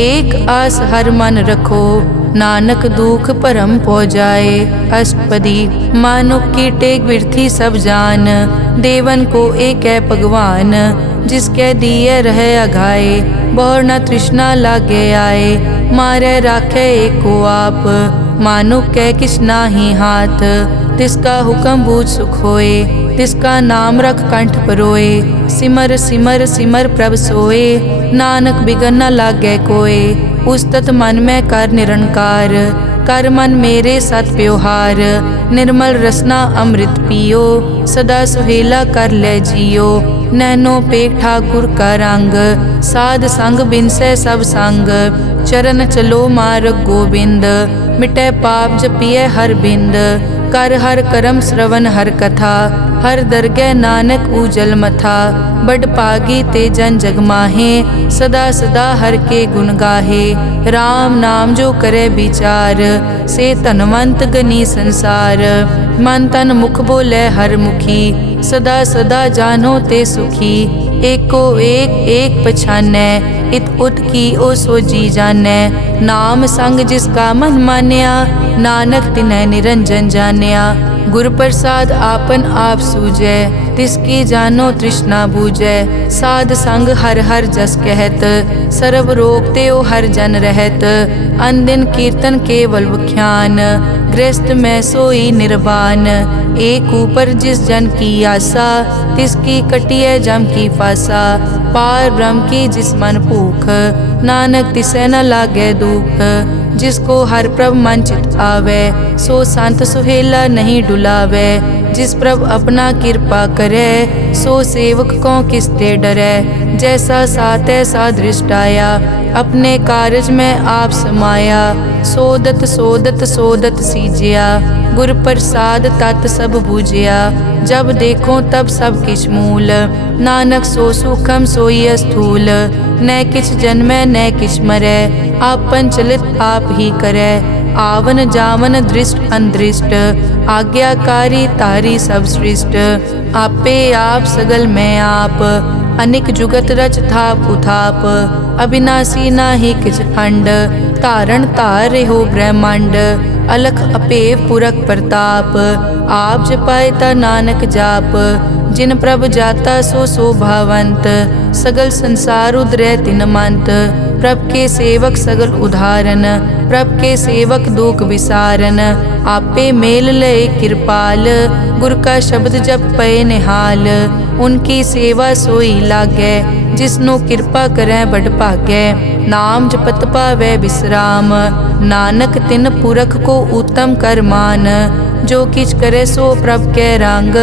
एक आस हर मन रखो, नानक दुख परम पो जाए। अष्टपदी मानुक की टेक बिरथी सब जान, देवन को एक है भगवान। जिसके दिए रहे अघाए, बहुर न तृष्णा लागे आए। मारे राखे एको आप, मानुक के किछ नाही हाथ। तिसका हुक्म बूझ सुख होए, तिसका नाम रख कंठ परोए। सिमर सिमर सिमर प्रभ सोए, नानक बिगन न लागे कोय। उस्तत मन में कर निरंकार, कर मन मेरे सत प्योहार। निर्मल रसना अमृत पियो, सदा सुहेला कर ले जियो। नैनो पेख ठाकुर का रंग, साध संग बिनसे सब संग। चरण चलो मार्ग गोविंद, मिटे पाप जपिए हर बिंद। कर हर करम श्रवण हर कथा, हर दरगह नानक उजल मथा। बड़ पागी ते जन जग माहे, सदा सदा हर के गुण गाहे। राम नाम जो करे विचार, से धनवंत गनी संसार। मन तन मुख बोले हर मुखी, सदा सदा जानो ते सुखी। एको एक एक पछानै, इत उत की ओ सोजी जानै। नाम संग जिसका मन मान्या, नानक तिनै निरंजन जान्या। गुर प्रसाद आपन आप सूझै, तिसकी जानो तृष्णा बूझै। साध संग हर हर जस कहत, सर्व रोग त्यो हर जन रहत। अनदिन कीर्तन केवल बख्यान, गृहस्थ में सोई निर्वाण। एक ऊपर जिस जन की आशा, तिसकी कटिए जम की फासा। पार ब्रह्म की जिस मन भूख, नानक तिसे न लागे दुख। जिसको हर प्रभ मन चित आवे, सो संत सुहेला नहीं डुलावे। जिस प्रभ अपना कृपा करे, सो सेवक को किसते डरे। जैसा सा तैसा दृष्ट आया, अपने कारज में आप समाया। सोदत सोदत सोदत सीजिया, गुर प्रसाद तत् सब बूझिया। जब देखो तब सब किछ मूल, नानक सो सुखम सोई स्थूल। न किछ जन्मै न किछ मरै, आपन चलित आप ही करै। आवन जावन दृष्ट अनदृष्ट, आज्ञाकारी तारी सब सृष्ट। आपे आप सगल में आप, अनिक जुगत रच थाप उथाप। अविनाशी नाहि किछ खंड, धारण धार रहो ब्रह्मांड। अलख अपेव पुरख प्रताप, आप जपाए ता नानक जाप। जिन प्रभ जाता सो शोभावंत, सगल संसार उदरै तिन मंत। प्रभ के सेवक सगल उदाहरण, प्रभ के सेवक दुख विसारन। आपे मेल लय कृपाल, गुर का शब्द जप पए निहाल। उनकी सेवा सोई लागै, जिसनो कृपा करै बड़ भागै। नाम जपत पावै विश्राम, नानक तिन पुरख को उत्तम कर मान। जो किछ करे सो प्रभ कै रंग,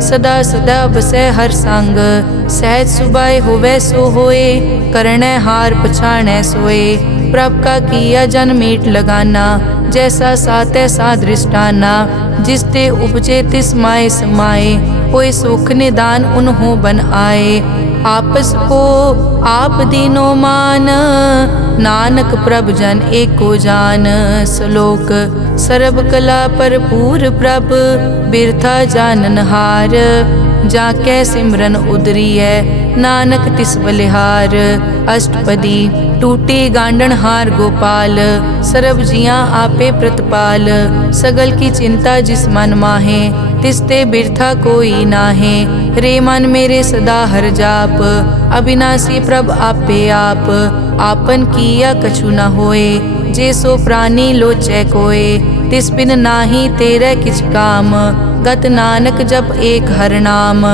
सदा सदा बसै हर संग। सहज सुभाए होवै सो होए, करणै हार पछाणै सोए। प्रभ का किया जन मीट लगाना, जैसा सा तैसा दृष्टाना। जिस ते उपजे तिस माए समाए, होए सुख निदान उन्हों बन आए। आपस को आप दीनो मान, नानक प्रभ जन एको जान। श्लोक सर्ब कला भरपूर प्रभ, बिरथा जानन हार। जाकै सिमरन उदरियै, नानक तिस बलिहार। अष्टपदी टूटी गांडन हार गोपाल, सर्ब जियां आपे प्रतिपाल। सगल की चिंता जिस मन माहे, तिसते बिरथा कोई नाहे। रे मन मेरे सदा हर जाप, अविनाशी प्रभ आपे आप। आपन किया कछु न होए, जे सो प्राणी लोचै कोय। तिस बिन नाही तेरे किछ काम, गत नानक जप एक हर नाम।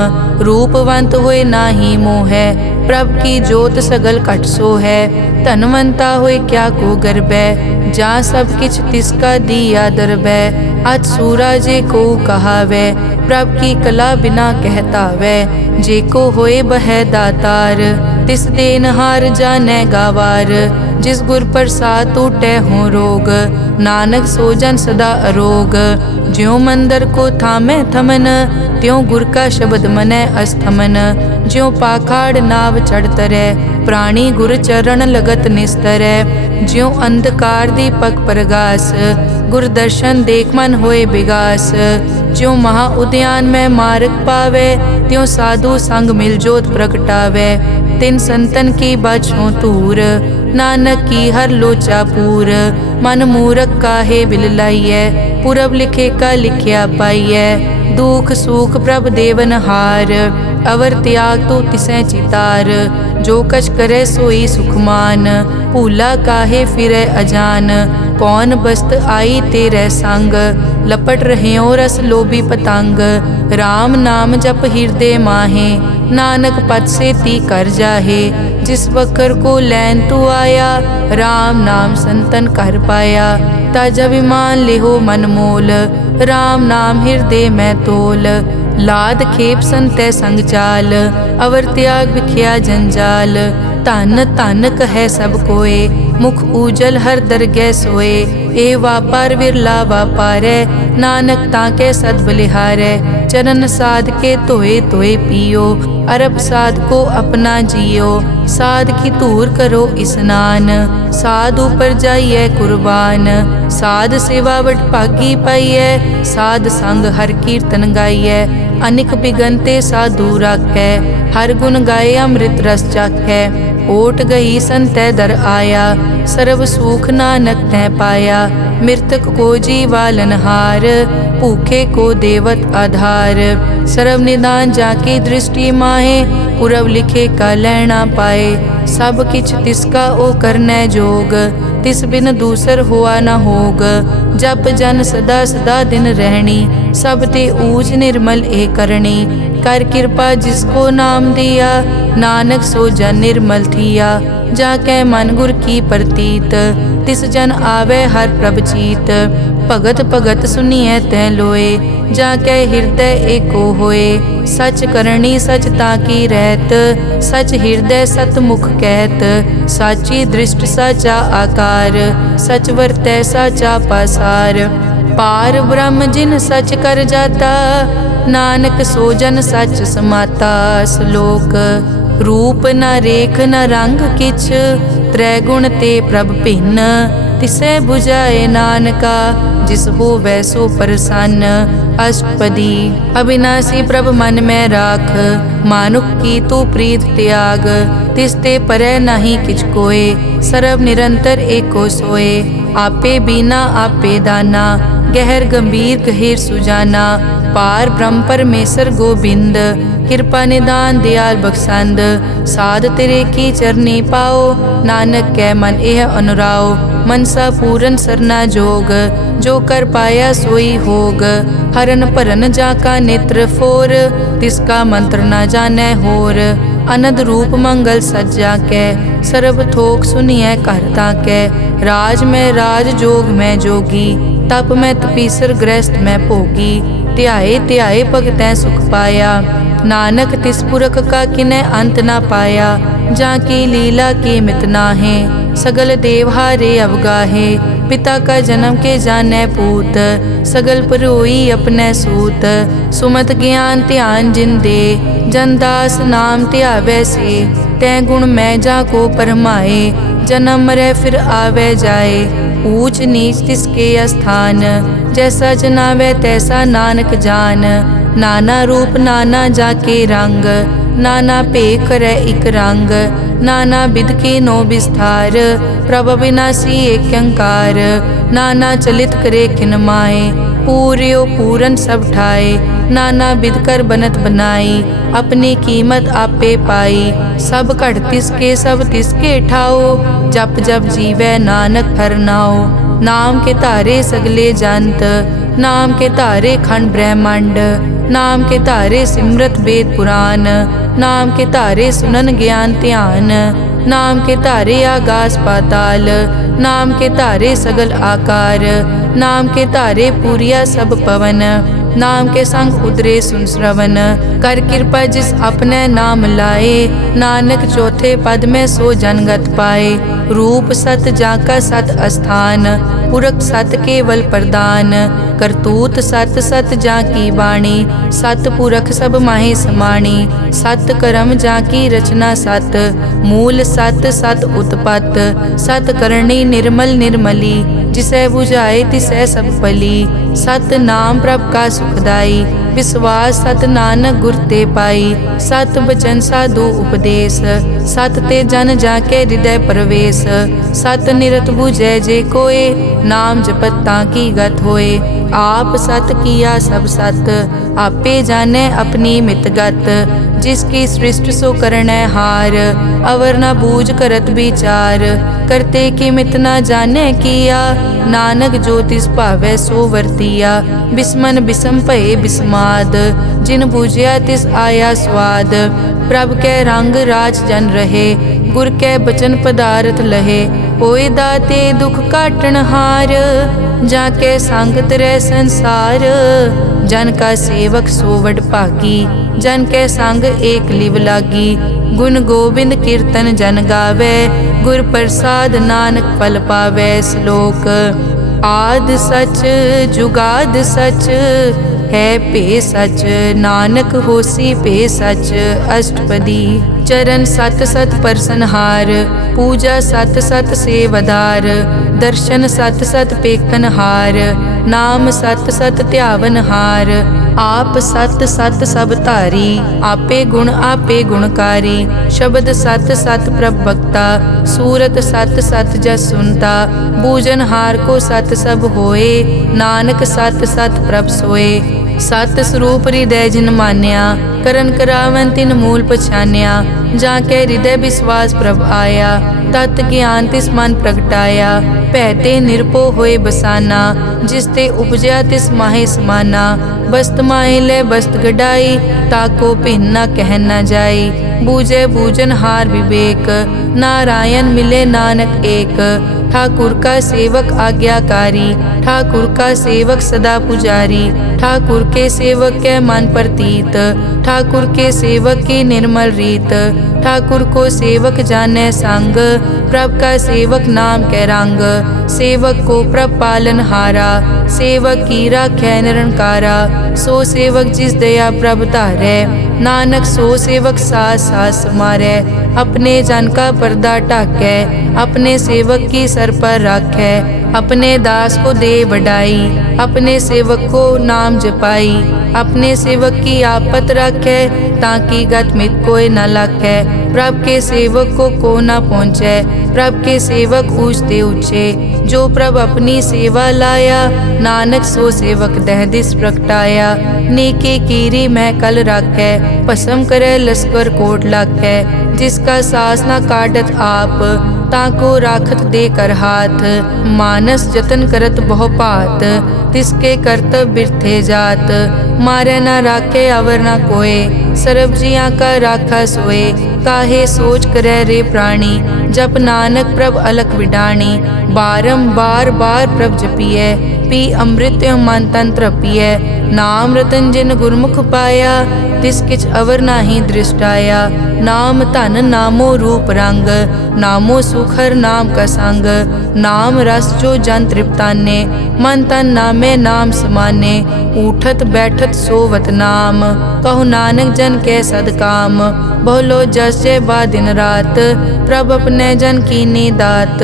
रूपवंत होए नाही मोहै, प्रभ की जोत सगल कट सो है। धनवंता होए क्या को गर्बै, जा सब किछ तिसका दिया दरबै। अज सूरा जे को कहावै, प्रभ की कला बिना कहतावै। जे को होए बह दातार, तिस देनहार जानै गावार। जिस गुर प्रसाद टूटै हो रोग, नानक सो जन सदा अरोग। ज्यों मंदिर को थामै थमन, त्यों गुर का शब्द मनै अस्थमन। ज्यों पाखाड़ नाव चढ़ तरै, प्राणी गुर चरण लगत निस्तरै। ज्यों अंधकार दीपक प्रगास, गुर दर्शन देख मन होए विगास। ज्यों महा उद्यान में मार्ग पावै, त्यों साधु संग मिल जोत प्रगटावै। तिन संतन की बाछों तूर, नानक की हर लोचा पूर। मन मूरख काहे बिल लाइयै, पुरब लिखे का लिखिया पाइयै। दुख सुख प्रभ देवन हार, अवर त्याग तो तिसै चितार। जो कछ करे सोई सुखमान, भूला काहे फिरै अजान। कौन बस्त आई तेरे संग, लपट रह्यो रस लोभी पतंग। राम नाम जप हृदय माहे, नानक पद से ती कर जाहे। जिस वकर को लैन तू आया, राम नाम संतन कर पाया। ताजा विमान लेहो मन मोल, राम नाम हृदय में तोल। लाद खेप संतै संग चाल, अवर त्याग बिख्या जंजाल। धन धन कहे सब कोय, मुख उजल हर दरगह सोए। ए वापार विरला वापारै, नानक ताके सद बलिहारै। चरण साध के धोए धोए पियो, अरब साध को अपना जियो। साध की धूर करो स्नान, साध ऊपर जाइए कुर्बान। साध सेवा वड भागी पाइयै, साध संग हर कीर्तन गाइयै। अनिक बिगनते साधु राखै, हर गुण गाए अमृत रस चाखै। ओट गई संतै दर आया, सर्व सुख नानक तै पाया। मृतक को जीवालन हार, भूखे को देवत आधार। सर्व निदान जाकी दृष्टि माहे, पुरब लिखे का लैना पाए। सब किछ तिसका ओ करनै जोग, तिस बिन दूसर हुआ न होग। जप जन सदा सदा दिन रहनी, सब ते ऊज निर्मल ए करनी। कर कृपा जिसको नाम दिया, नानक सो जन निर्मल थिया। जाकै मन गुर की प्रतीत, तिस जन आवे हर प्रभ चीत। भगत भगत सुनिए तै लोए, जाकै हृदय एको होए। सच करनी सच ताकी रहत, सच हृदय सत मुख कहत। साची दृष्ट साचा आकार, सच वरतै साचा पासार। पार ब्रह्म जिन सच कर जाता, नानक सो जन सच समाता। श्लोक रूप न रेख न रंग किछ, त्रैगुण ते प्रभ भिन्न। तिसै बुझाए नानका, जिस होवै सो प्रसन्न। अष्टपदी अविनाशी प्रभ मन में राख, मानुख की तू प्रीत त्याग। तिस ते परै नहीं किछ कोय, सर्व निरंतर एको सोए। आपे बीना आपे दाना, गहर गंभीर गहीर सुजाना। पार ब्रह्म परमेश्वर गोबिंद, कृपा निदान दयाल बख्शंद। साध तेरे की चरनी पाओ, नानक कै मन एह अनुराओ। मनसा पूरन सरना जोग, जो कर पाया सोई होग। हरन भरन जाका नेत्र फोर, तिसका मंत्र न जानै होर। अनंद रूप मंगल सज्जा कै, सर्व थोक सुनिए कर ताकै। राज में राज जोग में जोगी, तप में तपीसर गृहस्थ में भोगी। ध्याए ध्याए भगतै सुख पाया, नानक तिस पुरख का किनै अंत ना पाया। जाकी लीला की मित नाहे, सगल देवहारे अवगाहे। पिता का जन्म के जानै पूत, सगल परोई अपने सूत। सुमत ज्ञान ध्यान जिन दे, जनदास नाम ध्यावै से। तै गुण मैं जाको परमाए, जन्म मरै फिर आवे जाए। ऊंच नीच तिसके स्थान, जैसा जनावै तैसा नानक जान। नाना रूप नाना जाके रंग, नाना भेख करै इक रंग। नाना बिध के नो विस्तार, प्रभ विनाशी एक अंकार। नाना चलित करे किन माए, पूर्यो पूरन सब ठाए। नाना बिध कर बनत बनाई, अपनी कीमत आपे पाई। सब घट तिसके सब तिसके ठाओ, जप जप जीवै नानक हर नाओ। नाम के धारे सगले जंत, नाम के धारे खंड ब्रह्मांड। नाम के धारे सिमरत वेद पुराण, नाम के धारे सुनन ज्ञान ध्यान। नाम के धारे आगास पाताल, नाम के धारे सगल आकार। नाम के धारे पूरिया सब पवन, नाम के संग उतरे सुन श्रवण। कर कृपा जिस अपने नाम लाए, नानक चौथे पद में सो जनगत पाए। रूप सत जाका सत अस्थान, पुरख सत केवल प्रदान। करतूत सत सत जाकी वाणी, सत पुरख सब माहे समाणी। सत कर्म जाकी रचना सत, मूल सत सत उत्पत। सत करणी निर्मल निर्मली, जिसै बुझाए तिसै सब पली। सत नाम प्रभ का सुखदाई, विश्वास सत नानक गुर ते पाई। सत बचन साधु उपदेश, सत ते जन जाके हृदय प्रवेश। सत निरत बुझै जे कोय, नाम जपत ताकी गत होए। आप सत किया सब सत, आपे जाने अपनी मितगत। जिसकी सृष्टि सो करनै हार, अवर न बूझ करत विचार। करते की मित न जाने किया, नानक जो तिस भावै सो वर्तिया। बिस्मन बिसम भये बिस्माद, जिन बूझिया तिस आया स्वाद। प्रभ कै रंग राज जन रहे, गुर कै बचन पदारथ लहे। होए दाते दुख काटन हार, जाके संग तरै संसार। जन का सेवक सो वड भागी, जन कै संग एक लिव लागी। गुण गोबिंद कीर्तन जन गावे, गुर प्रसाद नानक फल पावै। श्लोक आद सच जुगाद सच, है पे सच नानक होसी पे सच। अष्टपदी चरण सत सत परसनहार, पूजा सत सत सेवदार। दर्शन सत सत पेखनहार, नाम सत सत ध्यावनहार। आप सत सत सब धारी, आपे गुण आपे गुणकारी। शब्द सत सत प्रभ भक्ता, सूरत सत सत जस सुनता। बूझनहार को सत सब होए, नानक सत सत प्रभ सोए। सत स्वरूप हृदय जिन मान्या, करन करावन तिन मूल पछान्या। जाके हृदय विश्वास प्रभ आया, तत् ज्ञान तिस मन प्रगटाया। भैते निरपो होए बसाना, जिसते उपजया तिस माहे समाना। बस्त माहे ले बस्त गडाई, ताको भिन्न न कह न जाई। बूझे बूझनहार विवेक, नारायण मिले नानक एक। ठाकुर का सेवक आज्ञाकारी, ठाकुर का सेवक सदा पुजारी, ठाकुर के सेवक के मन प्रतीत, ठाकुर के सेवक की निर्मल रीत, ठाकुर को सेवक जाने संग, प्रभ का सेवक नाम के रंग, सेवक को प्रभ पालन हारा, सेवक की राखै निरंकारा, सो सेवक जिस दया प्रभ धारै, नानक सो सेवक सास सास समारै, अपने जन का पर्दा ढाकै, अपने सेवक की सर पर राखै, अपने दास को दे बढ़ाई, अपने सेवक को नाम जपाई, अपने सेवक की आपत राखै, ताकि गत मित कोई न लाखै, प्रभ के सेवक को न पहुँचै, प्रभ के सेवक ऊंचते ऊंचे, जो प्रभ अपनी सेवा लाया, नानक सो सेवक दह दिस प्रगटाया, नेके कीरी मैं कल राखै, भस्म करे लश्कर कोट लाखै, जिसका सास न काटत आप, ताको राखत दे कर हाथ, मानस जतन करत बहु पात, तिसके करतब बिरथे जात, मारे न राखे अवर न कोय, सर्ब जियां का राखा सोए, काहे सोच करे रे प्राणी, जप नानक प्रभ अलख विडाणी, बारंबार बार प्रभ जपिए, पी अमृत मन तन तृपिए, नाम रतन जिन गुरमुख पाया, तिस किछ अवर नाही दृष्टाया, नाम धन नामो रूप रंग, नामो सुखर नाम का संग, नाम रस जो जन तृप्ताने, मन तन नामे नाम समाने, उठत बैठत सोवत नाम, कहु नानक जन के सदकाम, बोलो जस जय बा दिन रात, प्रभ अपने जन कीनी दात,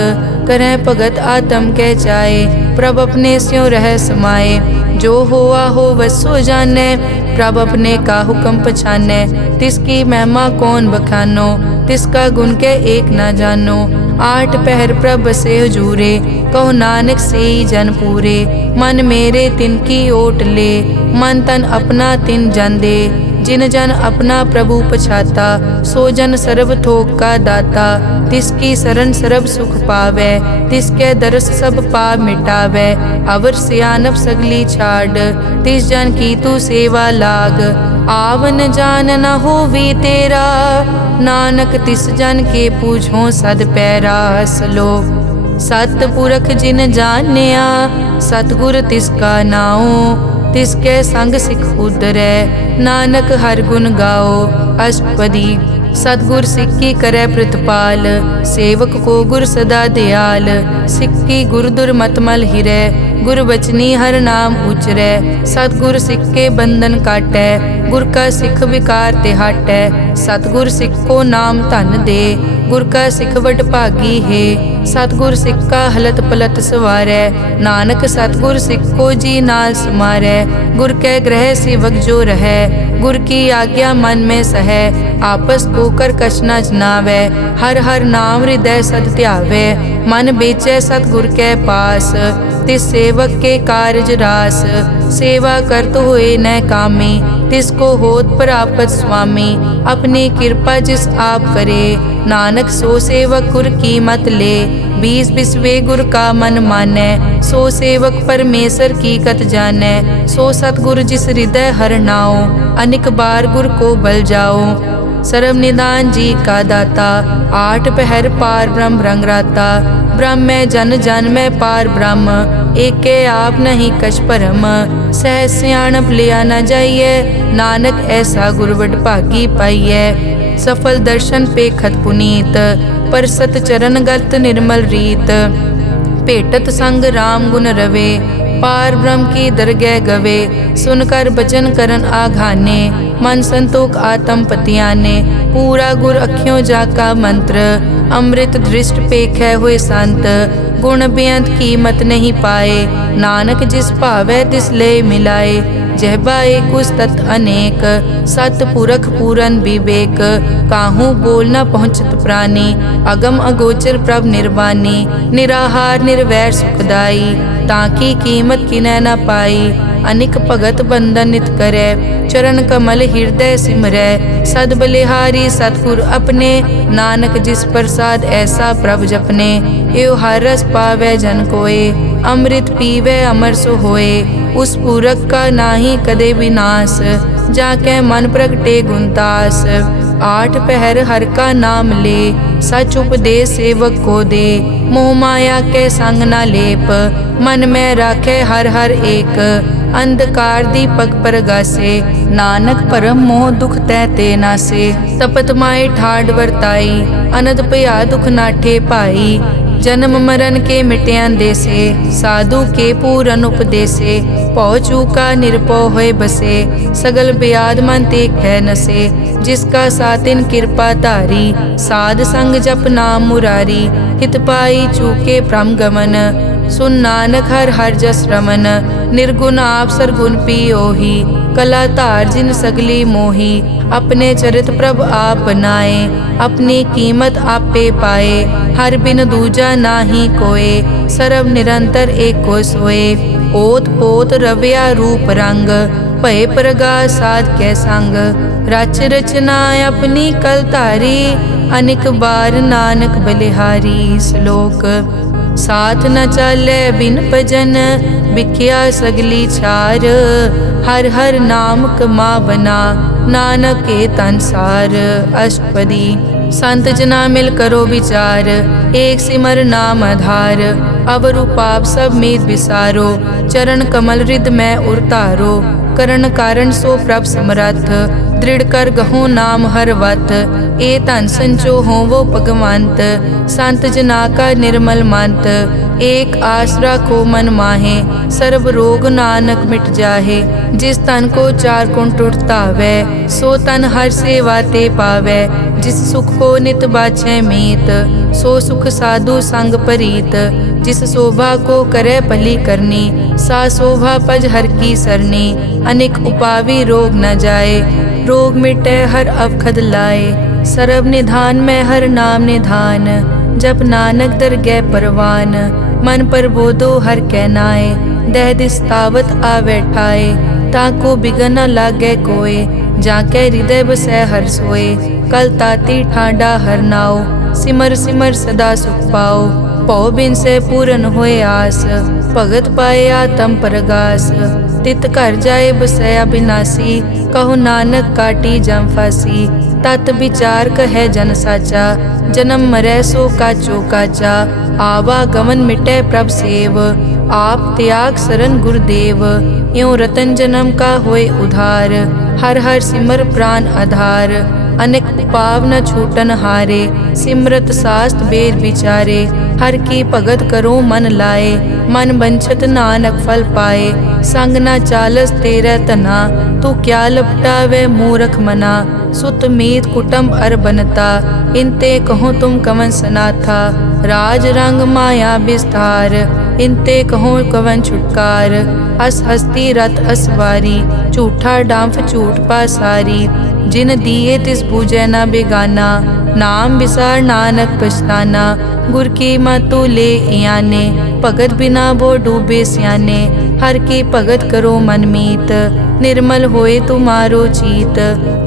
करें भगत आत्म के चाहे, प्रभ अपने स्यों रह समाये, जो होआ हो वसो जाने, प्रभ अपने का हुक्म पछाने, तिसकी महिमा कौन बखानो, तिसका गुण के एक ना जानो, आठ पहर प्रभ बसे हजूरे, कहो नानक से जन पूरे, मन मेरे तिनकी ओट ले, मन तन अपना तिन जन दे, जिन जन अपना प्रभु पछाता, सो जन सर्व थोक का दाता, तिसकी शरण सर्व सुख पावे, तिसके दरस सब पाप मिटावे, अवर सियानप सगली छाड़, तिस जन की तू सेवा लाग, आवन जान न होवी तेरा, नानक तिस जन के पूछो सद पैरा, सलोक सतपुरख जिन जानिया, सतगुर तिसका नाओ, तिसके संग सिख उतरै, नानक हर गुण गाओ, अष्टपदी सतगुर सिक्की करे प्रतिपाल, सेवक को गुर सदा दयाल, सिक्की गुर दुर्मतमल हिरै, गुर बचनी हर नाम उचरै, सतगुर सिक्के बंधन काटै, गुर का सिख विकार ते हटै, सतगुर सिख को नाम धन दे, गुर का सिख वड भागी है, सतगुर सिख का हलत पलत सवारै, नानक सतगुर सिख को जी नाल समारै, गुर के ग्रह सेवक जो रहै, गुर की आज्ञा मन में सहै, आपस को कर कछ न जनावै, हर हर नाम हृदय सद ध्यावै, मन बेचै सतगुर के पास, तिस सेवक के कारज रास, सेवा करत होए न कामी, तिसको होत प्रापत स्वामी, अपनी कृपा जिस आप करे, नानक सो सेवक गुर की मत ले, बीस बिसवे गुर का मन मानै, सो सेवक परमेश्वर की कत जानै, सो सतगुर जिस हृदय हर नाओ, अनिक बार गुर को बल जाओ, सर्व निदान जी का दाता, आठ पहर पार ब्रह्म रंगराता, ब्रह्म में जन जन में पार ब्रह्म, एके आप नहीं कछ परम, सह सियाणप लिया न जाइए, नानक ऐसा गुरवड भागी पाइए, सफल दर्शन पे खत पुनीत, पर सत चरण गत निर्मल रीत, भेटत संग राम गुण रवे, पार ब्रह्म की दरगह गवे, सुनकर बचन करन आघाने, मन संतोख आत्म पतियाने, पूरा गुर अखियों जाका मंत्र, अमृत दृष्ट पेखै हुए संत, गुण बेअंत कीमत नहीं पाए, नानक जिस भावै तिस ले मिलाए, जहबाए कुछ तत् अनेक, सतपुरख पूरन विवेक, काहू बोल न पहुँचत प्राणी, अगम अगोचर प्रभ निर्वाणी, निराहार निर्वैर सुखदाई, ताकि कीमत किनै न पाई, अनिक भगत बंदन नित करै, चरण कमल हृदय सिमरै, सद बलिहारी सतगुर अपने, नानक जिस प्रसाद ऐसा प्रभ जपने, एव हर रस पावै जन कोय, अमृत पीवै अमर सो होए, उस पूरक का नाही कदे विनाश, जाके मन प्रगटे गुणतास, आठ पहर हर का नाम ले, सच उपदेश सेवक को दे। मोह माया के संग न लेप, मन में राखे हर हर एक। अंधकार दीपक परगासे, नानक परम मोह दुख तैते नासे। तपत माए ठाड वर्ताई, अनद पया दुख नाठे पाई। जन्म मरण के मिट्यान देसे, साधु के पूरन उपदेसे। पौ चूका निरपौ होए बसे, सगल ब्याद मन ते कै नसे। जिसका सातिन कृपा धारी, साध संग जप नाम मुरारी। हित पाई चूके भ्रम गमन, सुन नानक हर हर जस रमन। निर्गुण आप सरगुण पियोही, कला धार जिन सगली मोही। अपने चरित प्रभ आप बनाए, अपनी कीमत आपे पाए। हर बिन दूजा नाही कोय, सर्व निरंतर एको सोए। ओत पोत रव्या रूप रंग, भय प्रगास साध कै संग। रच रचना अपनी कल धारी, अनेक बार नानक बलिहारी। श्लोक साथ न चाले बिन भजन, बिख्या सगली छार। हर हर नाम कमावना, नानक के तनसार। अष्टपदी संत जना मिल करो विचार, एक सिमर नाम आधार। अवर उपाप सब मीत विसारो, चरण कमल हृद में उरतारो। करण कारण सो प्रभ समरथ, दृढ़ कर गहो नाम हर वत। ए धन संचो हो वो भगवंत, संत जना का निर्मल मंत। एक आस राखो मन माहे, सर्व रोग नानक मिट जाहे। जिस तन को चार कुण टूटता वै, सो तन हर सेवा ते पावै। जिस सुख को नित बाछै मीत, सो सुख साधु संग परीत। जिस शोभा को करे भली करनी, सा शोभा पज हर की सरनी। अनेक उपावी रोग न जाए, रोग मिटे हर अवखद लाए। सर्व निधान में हर नाम निधान, जप नानक दरगह परवान। मन पर बोधो हर कै नाए, दह दिस तावत आवे ठाए। ताको बिगन न लागे कोय, जाके हृदय बसै हर सोए। कल ताती ठांडा हर नाओ, सिमर सिमर सदा सुख पाओ। पौ बिन से पूरन होए आस, भगत पाए आत्म परगास। तित घर जाए बसया बिनासी, कहो नानक काटी जम फासी। तत विचार कहे जन साचा, जन्म मरै सो काचो काचा। आवागमन मिटै प्रभ सेव, आप त्याग सरन गुरुदेव। यों रतन जन्म का होए उधार, हर हर सिमर प्राण आधार। अनेक पाव न छूटन हारे, सिमरत शास्त्र वेद विचारे। हर की भगत करो मन लाए, मन बंछत नानक फल पाए। संग न चालस तेरे तना, तू क्या लपटावे मूरख मना। सुत मीत कुटुंब अर बनता, इनते कहो तुम कवन सनाथा। राज रंग माया विस्तार, इनते कहो कवन छुटकार। अस हस्ती रत असवारी, झूठा डांफ झूठ पासारी। जिन दिए तिस पूजै न बेगाना, नाम विसार नानक पछताना। गुर की मतु ले याने, भगत बिना वो डूबे स्याने। हर की भगत करो मन मीत, निर्मल होए तुम्हारो चीत।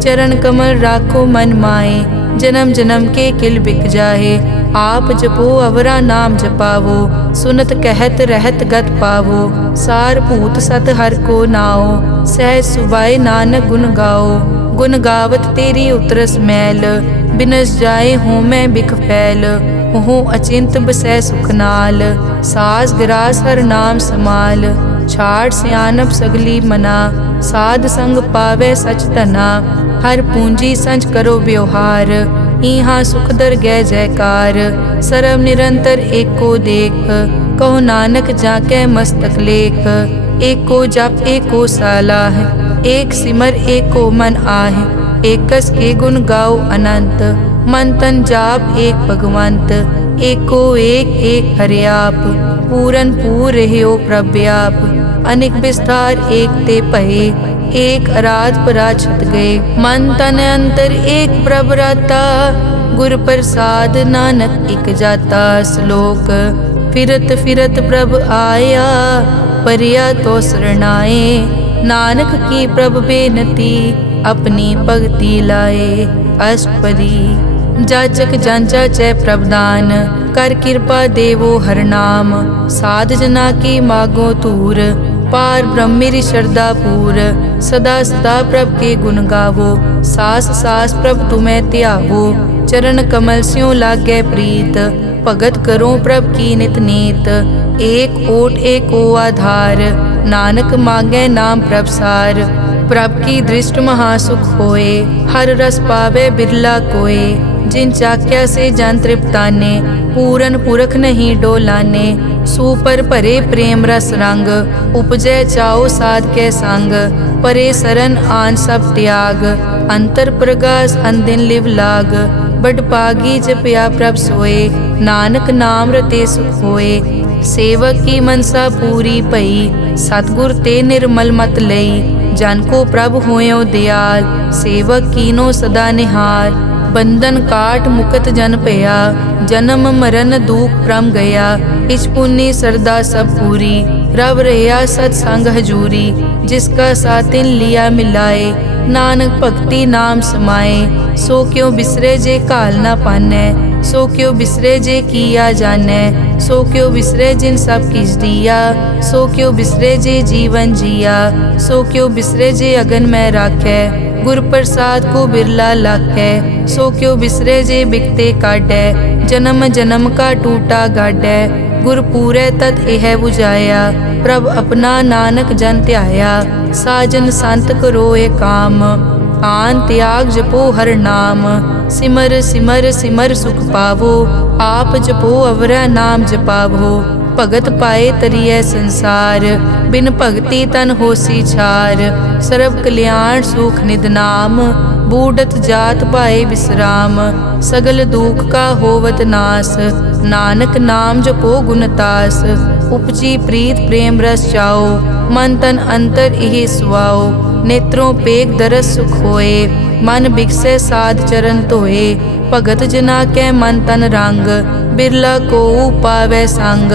चरण कमल राखो मन माए, जन्म जन्म के किल बिक जाहे। आप जपो अवरा नाम जपावो, सुनत कहत रहत गत पावो। सार भूत सत हर को नाओ, सहज सुबाए नानक गुण गाओ। गुण गावत तेरी उतरस मैल, बिनस जाए हूँ मैं बिख फैल। हूँ अचिंत बसै सुख नाल, सास गिरास हर नाम समाल। छाड़ सियानप सगली मना, साध संग पावे सच तना। हर पूंजी संच करो व्यवहार, इहाँ सुख दर गै जयकार। सर्व निरंतर एको देख, कहो नानक जाके मस्तक लेख। एको जप एको सालाह, एक सिमर एको मन आह। एकस के गुण गाओ अनंत, मन तन जाप एक भगवंत। एको एक एक हरियाप, पूरन पूर रह्यो प्रव्याप। अनेक विस्तार एक ते पहे, एक अराध पराछत गए। मन तन अंतर एक प्रभ राता, गुर प्रसाद नानक इक जाता। श्लोक फिरत फिरत प्रभ आया, परिया तो शरणाए। नानक की प्रभ बेनती, अपनी भगति लाए। अष्टपदी जाचक जांचा चै प्रभदान, कर कृपा देवो हर नाम। साध जना की मागो तूर, पार ब्रह्म मेरी श्रद्धा पूर। सदा सदा प्रभ के गुण गावो, सास सास प्रभ तुम्हें त्यावो। चरण कमल स्यों लागे प्रीत, भगत करो प्रभ की नित नीत। एक ओट एको आधार, नानक मांगे नाम प्रभ सार। प्रभ की दृष्ट महासुख होए, हर रस पावे बिरला कोय। जिन चाक्या से जन तृप्ताने, पूरन पुरख नहीं डोलाने। सुपर भरे प्रेम रस रंग, उपजै चाओ साध के संग। परे सरन आन सब त्याग, अंतर प्रगास अनदिन लिव लाग। बड़ पागी जपया प्रभ सोए, नानक नाम रते सुख होए। सेवक की मनसा पूरी पई, सतगुर ते निर्मल मत लई। जन को प्रभ होयो दयाल, सेवक कीनो सदा निहाल। बंधन काट मुकत जन पया, जन्म मरण दुख प्रम गया। इच पुण्य सरदा सब पूरी, रव रहा सत्संग हजूरी। जिसका सातिन लिया मिलाए, नानक भक्ति नाम समाए। सो क्यों बिसरे जे काल ना पानै, सो क्यों बिसरे जे किया जानै। सो क्यों बिसरे जिन सब किस दिया, सो क्यों बिसरे जे जीवन जिया। सो क्यों बिसरे जे अगन में राखै, गुर प्रसाद को बिरला लाखै। सो क्यों बिसरे जे बिकते काटै, जन्म जन्म का टूटा गाडै। गुर पूरे तत एह बुझाया, प्रभ अपना नानक जन त्याया। साजन संत करो ए काम, आन त्याग जपो हर नाम। सिमर सिमर सिमर सुख पावो, आप जपो अवरा नाम जपावो। भगत पाए तरिए संसार, बिन भगति तन होसी छार। सर्व कल्याण सुख निध नाम, बूढ़त जात पाए विश्राम। सगल दुख का होवत नास, नानक नाम जपो गुणतास। उपजी प्रीत प्रेम रस चाओ, मन तन अंतर इहि सुआओ। नेत्रों पेग दरस सुख होए, मन बिकसे साध चरण धोए। भगत जना के मन तन रंग, बिरला को पावै संग।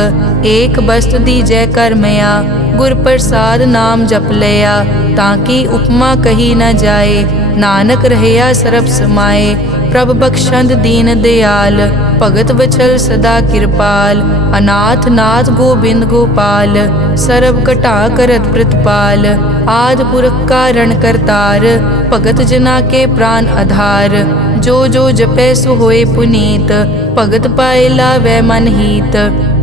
एक बस्त दीजै कर मया, गुर प्रसाद नाम जप लिया। ताकि उपमा कही न जाए, नानक रहया सरब समाए। प्रभ बख्शंद दीन दयाल, भगत वचल सदा कृपाल। अनाथ नाथ गोबिंद गोपाल, सरब कटा करत प्रतिपाल। आद पुरख कारण करतार, भगत जना के प्राण आधार। जो जो जपै सो होए पुनीत, भगत पाए लावै मन हीत।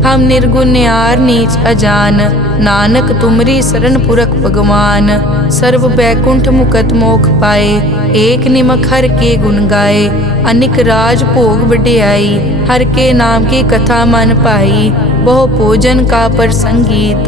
हम निर्गुण न्यार नीच अजान, नानक तुमरी शरण पुरख भगवान। सर्व बैकुंठ मुकत मोख पाए, एक निमक हर के गुण गाए। अनिक राज भोग बढ़ियाई, हर के नाम की कथा मन पाई। बहु भोजन का पर संगीत,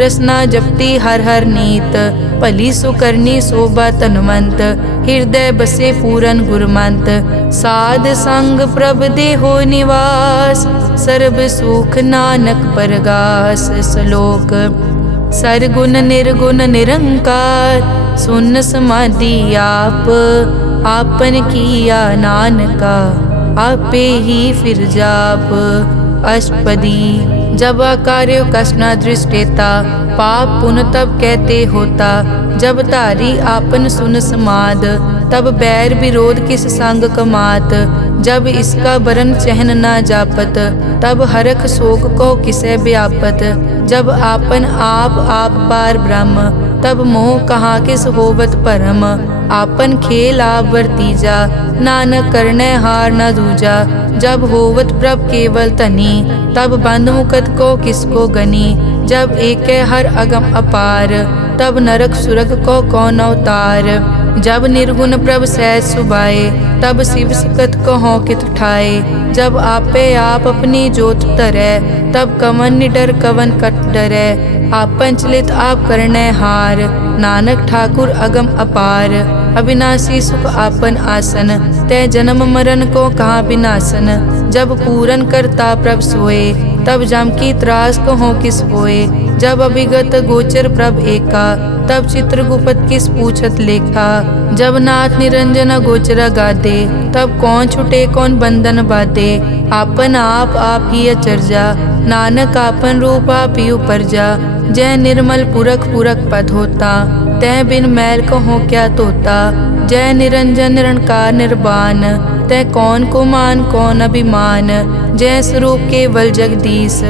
रसना जपती हर हर नीत। भली सुकरनी शोभा तनवंत, हृदय बसे पूरन गुरमंत। साध संग प्रभ देहो निवास, सर्ब सुख नानक परगास। श्लोक सरगुण निर्गुण निरंकार, सुन समाधि आप। आपन किया नानका, आपे ही फिर जाप। अष्टपदी जब कार्यो कष्ट न दृष्टेता, पाप पुण्य तब कहते होता। जब धारी आपन सुन समाद, तब बैर विरोध किस संग कमात। जब इसका बरन चहन न जापत, तब हरख शोक को किसे व्यापत। जब आपन आप पार ब्रह्म, तब मोह कहाँ किस होवत परम। आपन खेल आप वर्तीजा, नानक करने हार न दूजा। जब होवत प्रभ केवल तनी, तब बंद मुकत को किसको गनी। जब एक हर अगम अपार, तब नरक सुरग को कौन अवतार। जब निर्गुण प्रभ सहज सुबाए, तब शिव सकत को हों कित ठाए। जब आपे आप अपनी जोत धरै, तब कवन निडर कवन कट डरै। आपन चलित आप करने हार, नानक ठाकुर अगम अपार। अविनाशी सुख आपन आसन, तै जन्म मरण को कहाँ विनाशन। जब पूरन करता प्रभ सोए, तब जम की त्रास को हो किस होए। जब अभिगत गोचर प्रभ एका, तब चित्रगुप्त किस पूछत लेखा। जब नाथ निरंजन गोचर गादे, तब कौन छुटे कौन बंधन बाधे। आपन आप ही अचरजा, नानक आपन रूप आप ही उपरजा। जय निर्मल पुरख पुरख पद होता, तै बिन मैल कहो क्या तोता। जय निरंजन निरंकार निर्वाण, तै कौन को मान कौन अभिमान। जय स्वरूप केवल जगदीश,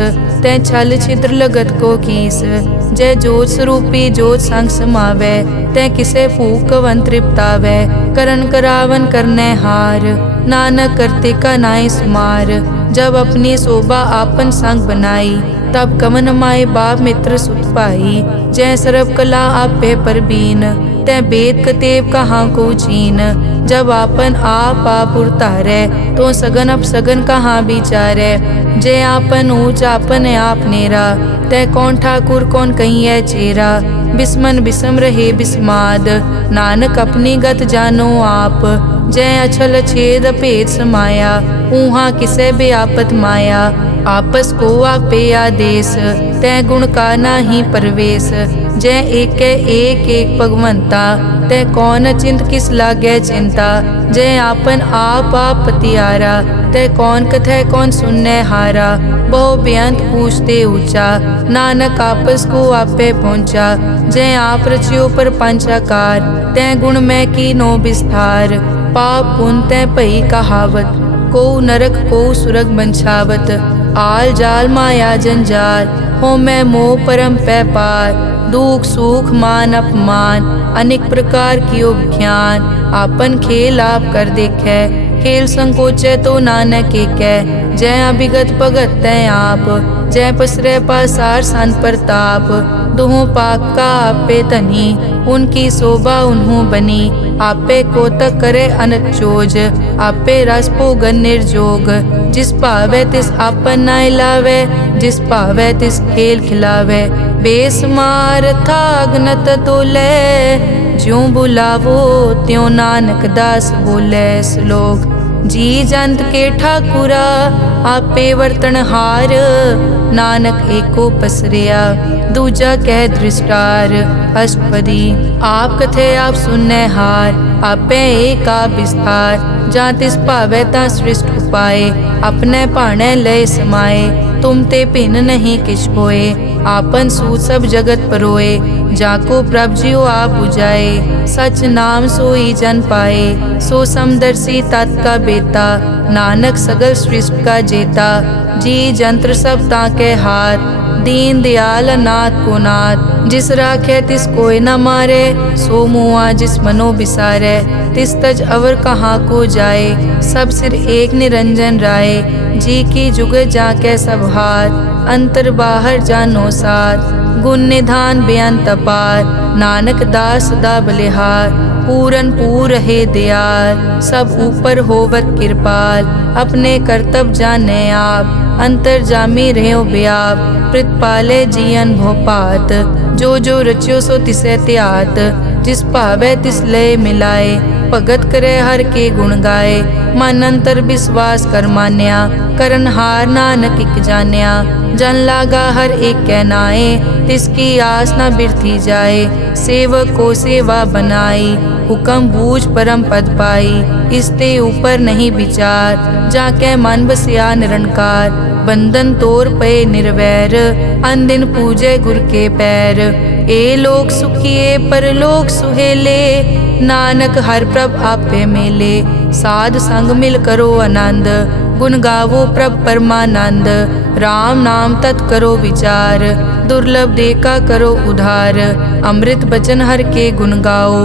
तै छल छिद्र लगत को कीस। जय जोत स्वरूपी जोत संग समावै, तै किसे भूख कवन तृप्तावै। करन करावन करनै हार, नानक करते का नाई सुमार। जब अपनी शोभा आपन संग बनाई, तब कवन माए बाप मित्र सुत पाई। जय सर्व कला आपे परबीन, तै वेद कतेब कहाँ को चीन। जब आपन आप उतारै, तो सगन अप सगन कहाँ विचारै। जय आपन ऊंच आपन आप नेरा, तै कौन ठाकुर कौन कहिए चेरा। बिस्मन बिसम रहे बिस्माद, नानक अपनी गत जानो आप। जय अछल छेद भेद समाया, ऊहा किसे बेआपत माया। आपस को आपे आदेश, तै गुण का नाही परवेश। जय एक एक भगवंता, तै कौन चिंत किस लागे चिंता। जय आपन आप पतियारा, तै कौन कथै कौन सुनने हारा। बहु बेअंत पूछते ऊंचा, नानक आपस को आपे पहुँचा। जय आप रचियो पर पंचाकार, तै गुण में कीनो विस्तार। पाप पुन तै भई कहावत, को नरक को सुरग बंछावत। आल जाल माया जंजाल, हो मैं मोह परम पै पार। दुख सुख मान अपमान, अनेक प्रकार कियो विख्यान। आपन खेल आप कर देखे, खेल संकोचे तो नानक एकै। जय अभिगत भगत तै आप, जय पसरै पासार सन प्रताप। दुहों पाक का आपे तनी, उनकी शोभा उन्हों बनी। आपे कोतक करे अनत चोज, आपे रस भोगन निर्जोग। जिस भावे तिस आपन नाय लावे, जिस भावे तिस खेल खिलावे। बेसमार था अगनत तोले, ज्यों बुलावो त्यों नानक दास बोले। श्लोक। जी जंत के ठाकुरा, आपे वर्तन हार। नानक एको पसरिया, दूजा कह दृष्टार। अष्टपदी। आप कथे आप सुनने हार, आपे एक आप विस्तार। जा तिस भावे ता सृष्ट उपाय, अपने भाणे लय समाए। तुम ते भिन्न नहीं किछ होए, आपन सूत सब जगत परोए। जाको प्रभ जियो आप बुझाए, सच नाम सोई जन पाए। सो समदर्शी तत् का बेता, नानक सगल सृष्टि का जेता। जी जंत्र सब ताके हाथ, दीन दयाल अनाथ को नाथ। जिस राखे तिस कोई न मारे, सो मुआ जिस मनो बिसारे। तिस तज अवर कहाँ को जाए, सब सिर एक निरंजन राय। जी की जुग जाके सब हाथ, अंतर बाहर जानो साथ। गुण निधान बेअंत अपार, नानक दास सदा बलिहार। पूरन पूर रहे दयाल, सब ऊपर होवत कृपाल। अपने कर्तव्य जाने आप, अंतर जामी रहो व्याप। प्रतिपाले जियन भोपात, जो जो रचियो सो तिसे त्यात। जिस भावे तिस लय मिलाए, भगत करे हर के गुण गाए। मन अंतर विश्वास कर मान्या, करन हार नानक इक जान्या। जन लागा हर एक कै नाए, तिसकी आस न बिरथी जाए। सेवक को सेवा बनाई, हुक्म बूझ परम पद पाई। इसते ऊपर नहीं विचार, जाके मन बसिया निरंकार। बंधन तोर पे निर्वैर, अन दिन पूजे गुर के पैर। ए लोक सुखिए परलोक सुहेले, नानक हर प्रभ आपे मेले। साध संग मिल करो आनंद, गुण गावो प्रभ परमानंद। राम नाम तत् करो विचार, दुर्लभ देखा करो उधार। अमृत बचन हर के गुण गाओ,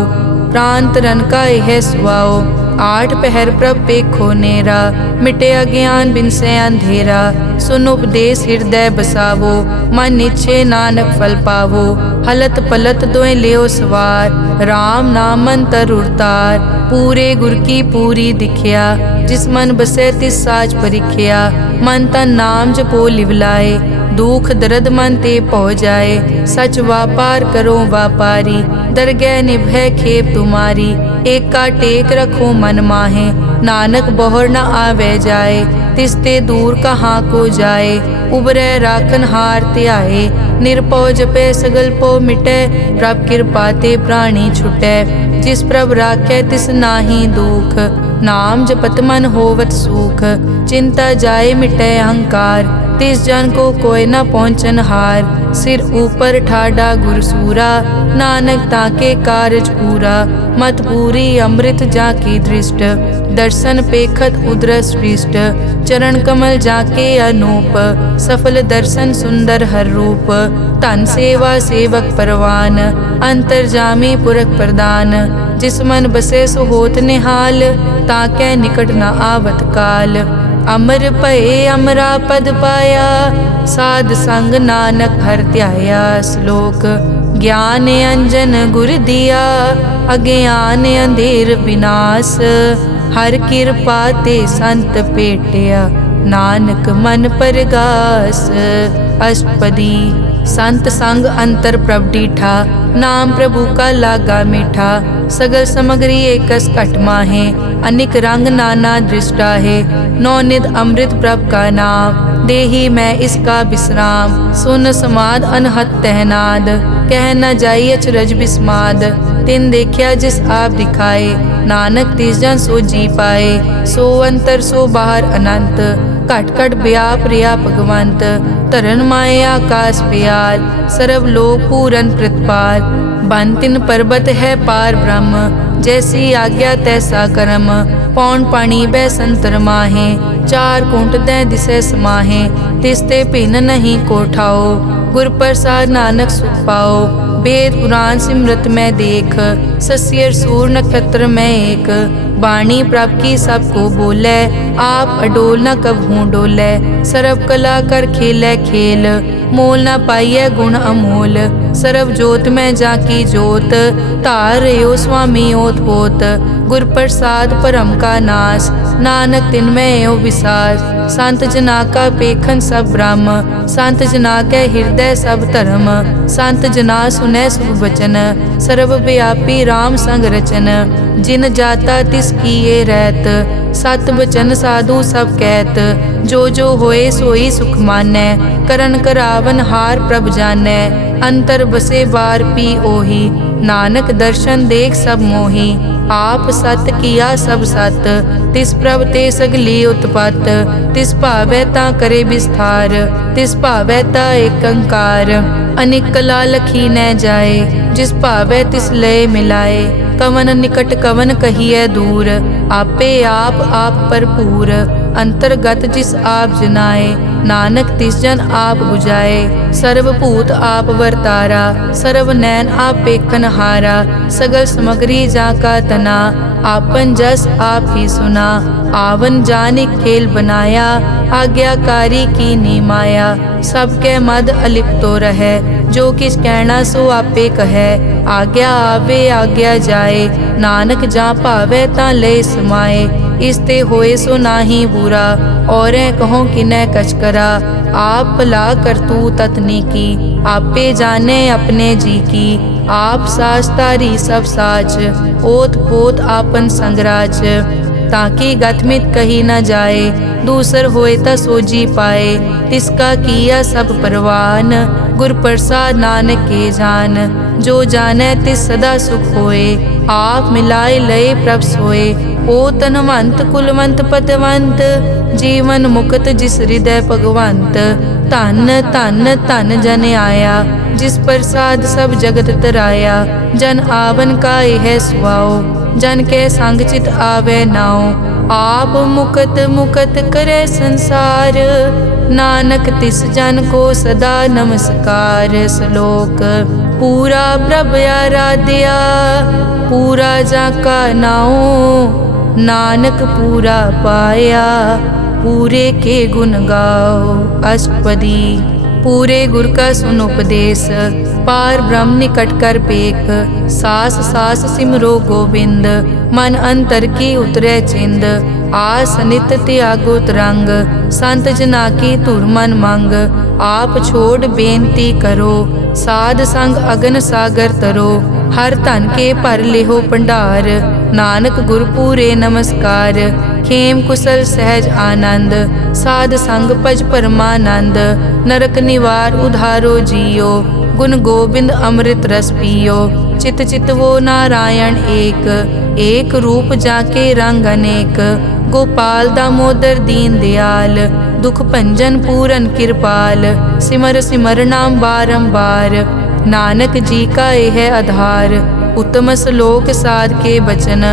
प्राण तरन का यह सुआओ। आठ पहर प्रभ पेखो नेरा, मिटे अज्ञान बिन से अंधेरा। सुन उपदेश हृदय बसावो, मन इच्छे नानक फल पावो। हलत पलत दोए लियो सवार, राम नाम अंतर उरतार। पूरे गुर की पूरी दिखिया, जिस मन बसे तिस साच परिख्या। मन तन नाम जपो लिवलाए, दुख दर्द मन ते पौ जाए। सच व्यापार करो व्यापारी, दरगह निभै खेप तुम्हारी। एक का टेक रखो मन माहे, नानक बहुर न आवे जाए। तिसते दूर कहाँ को जाए, उबरे राखन हार त्याए। निरपौ जपे सगल पो मिटे, प्रभ कृपा ते प्राणी छुटे। जिस प्रभ राखे तिस नाहि दुख, नाम जपत मन होवत सुख। चिंता जाए मिटे अहंकार, तिस जन को कोय न पहुँचन हार। सिर ऊपर ठाडा गुरसूरा, नानक ताके कारज पूरा। मत पूरी अमृत जाकी दृष्ट, दर्शन पेखत उदरस पृष्ठ। चरण कमल जाके अनूप, सफल दर्शन सुंदर हर रूप। धन सेवा सेवक परवान, अंतर्जामी पुरख प्रदान। जिस मन बसे सो होत निहाल, ताकै निकट न आवत काल। अमर भये अमरा पद पाया, साध संग नानक हर ध्याया। श्लोक ज्ञान अंजन गुर दिया, अज्ञान अंधेर विनाश। हर कृपा ते संत पेटिया, नानक मन परगास। अष्टपदी संत संग अंतर प्रभ डीठा, नाम प्रभु का लागा मीठा। सगल समग्री एकस घट माहे, अनिक रंग नाना दृष्टा है। नौनिध अमृत प्रभ का नाम, देही मैं इसका विश्राम। सुन समाद अनहत तहनाद, कह न जाई अचरज बिस्माद। तिन देखिया जिस आप दिखाए, नानक तिस जन सो जी पाए। सो अंतर सो बाहर अनंत, घट घट व्याप रिया भगवंत। तरन माए आकाश प्याल, सर्व लोक पूरन प्रतिपाल। बन तिन पर्वत है पार ब्रह्म, जैसी आज्ञा तैसा कर्म। पौन पानी बै संतर माहे, चार कुंट दै दिसे समाहे। तिसते भिन्न नहीं कोठाओ, गुर प्रसाद नानक सुख पाओ। वेद पुराण सिमरत में देख, सस्यर सूर नक्षत्र में एक। वाणी प्रभ की सबको बोले, आप अडोल न कबहू डोले। सर्व कला कर खेले खेल, मोल न पाइये गुण अमोल। सर्व जोत में जाकी जोत, तार रहो स्वामी ओत पोत। गुर प्रसाद परम का नाश, नानक तिन में एव विसास। संत जना का पेखन सब ब्रह्म, संत जना के हृदय सब धर्म। संत जना सुनै शुभ वचन, सर्व व्यापी राम संग रचन। जिन जाता तिस किए रहत, सत बचन साधु सब कहत। जो जो होए सोई सुख मानै, करन करावन हार प्रभ जानै। अंतर बसे बार पी ओही, नानक दर्शन देख सब मोही। आप सत किया सब सत, तिस प्रभ ते सगली उत्पत। तिस भावै ता करे विस्तार, तिस भावै ता एक अंकार। अनेक कला लखी न जाए, जिस भावै तिस लय मिलाए। कवन निकट कवन कहिए दूर, आपे आप भरपूर। अंतर्गत जिस आप जनाए, नानक तिस जन आप बुझाए। सर्वभूत आप वर्तारा, सर्व नैन आप पेखन हारा। सगल समग्री जाका तना, आपन जस आप ही सुना। आवन जानि खेल बनाया, आज्ञाकारी की नी माया। सबके मद अलिप्तो रहे, जो किस कहना सो आपे कहे। आज्ञा आवे आज्ञा जाए, नानक जा भावे ता ले समाए। इसते होए सो नाही बुरा, और कहो किनै कछ करा। आप भला करतू ततनी की, आपे जाने अपने जी की। आप साच तारी सब साच, ओत पोत आपन संगराज। ताकि गतमित कही न जाए, दूसर होए ता सोजी पाए। तिसका किया सब परवान, गुर प्रसाद नानक के जान। जो जाने तिस सदा सुख होए, आप मिलाए लय प्रभ सोए। ओ तनवंत कुलवंत पतवंत, जीवन मुक्त जिस हृदय भगवंत। धन धन धन जन आया, जिस प्रसाद सब जगत तराया। जन आवन का यह सुआओ, जन के संग चित आवे नाओ। आप मुकत मुकत करे संसार, नानक तिस जन को सदा नमस्कार। श्लोक पूरा प्रभ आराध्या, पूरा जाका नाओ। नानक पूरा पाया, पूरे के गुण गाओ। अष्टपदी पूरे गुर का सुन उपदेश, पार ब्रह्म निकट कर पेख। सास सास सिमरो गोविंद, मन अंतर की उतरे चिंद। आस नित त्यागो तरंग, संत जना की धुर मन मंग। आप छोड़ बेनती करो, साध संग अगन सागर तरो। हर धन के भर लेहो भंडार, नानक गुर पूरे नमस्कार। खेम कुशल सहज आनंद, साध संग भज परमानंद। नरक निवार उधारो जियो, गुण गोविंद अमृत रस पियो। चित चित वो नारायण एक, एक रूप जाके रंग अनेक। गोपाल दामोदर दीन दयाल, दुख भंजन पूरन कृपाल, सिमर सिमर नाम बारंबार। नानक जी का यह आधार, उत्तम श्लोक साध के बचन,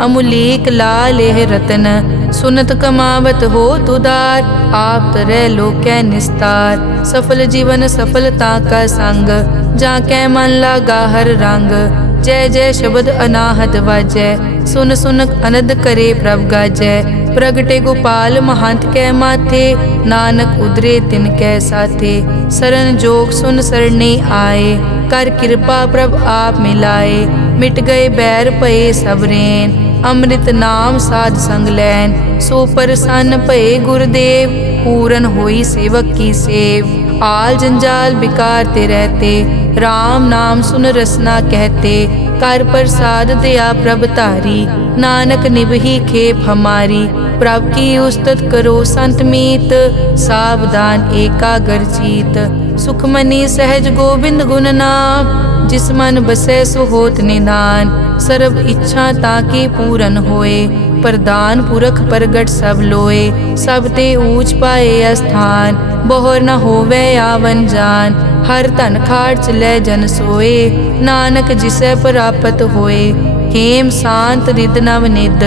अमुलीक लाल यह रतन। सुनत कमावत हो तुदार, आप तरह लोकै निस्तार। सफल जीवन सफलता का संग, जाकै मन लागा हर रंग। जय जय शब्द अनाहत वाजै, सुन सुन अनद करे प्रभ गाजै। प्रगटे गोपाल महंत कै माथे, नानक उदरे तिन कै साथे। सरन जोग सुन सरने आए, कर कृपा प्रभ आप मिलाए। मिट गए बैर भये सब रैन, अमृत नाम साध संग लैन। सो प्रसन्न भये गुरुदेव, पूरन होई सेवक की सेव। आल जंजाल बिकार ते रहते, राम नाम सुन रसना कहते। कर प्रसाद दया प्रभ तारी, नानक निभही खेप हमारी। प्रभ की उस्तत करो संत मीत, सावधान एकाग्र चीत। सुखमनी सहज गोबिंद गुण नाम, जिस मन बसै सो होत निदान। सर्ब इच्छा ताकी पूरन होए, प्रदान पुरख प्रगट सब लोए। सब ते ऊंच पाए अस्थान, बोहर न होवे आवन जान। हर धन खाट चलै जन सोए, नानक जिसै प्राप्त होए। हेम शांत रिद नव निद,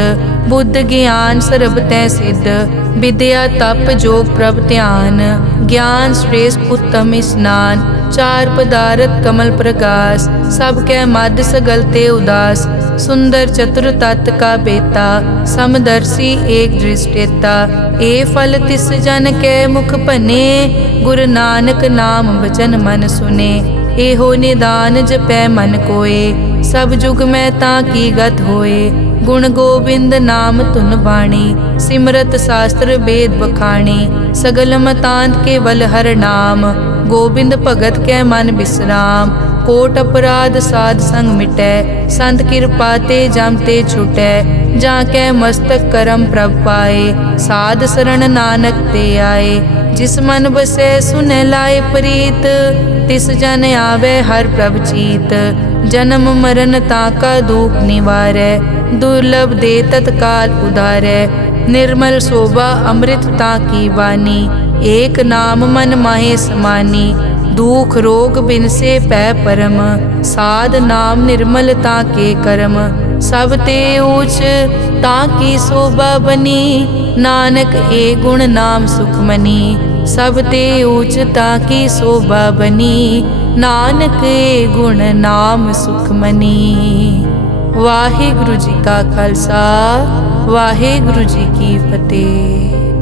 बुद्ध ज्ञान सर्ब तै सिद्ध। विद्या तप जोग प्रभ ध्यान, ज्ञान श्रेष्ठ उत्तम स्नान। चार पदारथ कमल प्रकाश, सब कै मध्य सगल ते उदास। सुंदर चतुर तत् का बेता, समदर्शी एक दृष्टेता। ए फल तिस जन कै मुख बने, गुरु नानक नाम बचन मन सुने। एहो निदान जपै मन कोए, सब जुग में ताकी गत होए। गुण गोबिंद नाम धुन बाणी, सिमरत शास्त्र वेद बखाणी। सगल मतांत केवल हर नाम, गोबिंद भगत कै मन विश्राम। कोट अपराध साध संग मिटै, संत कृपा ते जम ते छुटै। जाकै मस्तक करम प्रभ पाए, साध शरण नानक ते आए। जिस मन बसै सुनै लाए प्रीत, तिस जन आवे हर प्रभ चीत। जन्म मरण ताका दुख निवारै, दुर्लभ दे तत्काल उधारै। निर्मल शोभा अमृत ताकी वानी, एक नाम मन माहे समानी। दुख रोग बिन से पै परम, साध नाम निर्मल ताके करम। सब ते ऊच ताकी शोभा बनी, नानक ए गुण नाम सुखमनी। सब ते ऊच ताकी शोभा बनी, नानक ए गुण नाम सुखमनी। वाहिगुरु जी का खालसा, वाहिगुरु जी की फतेह।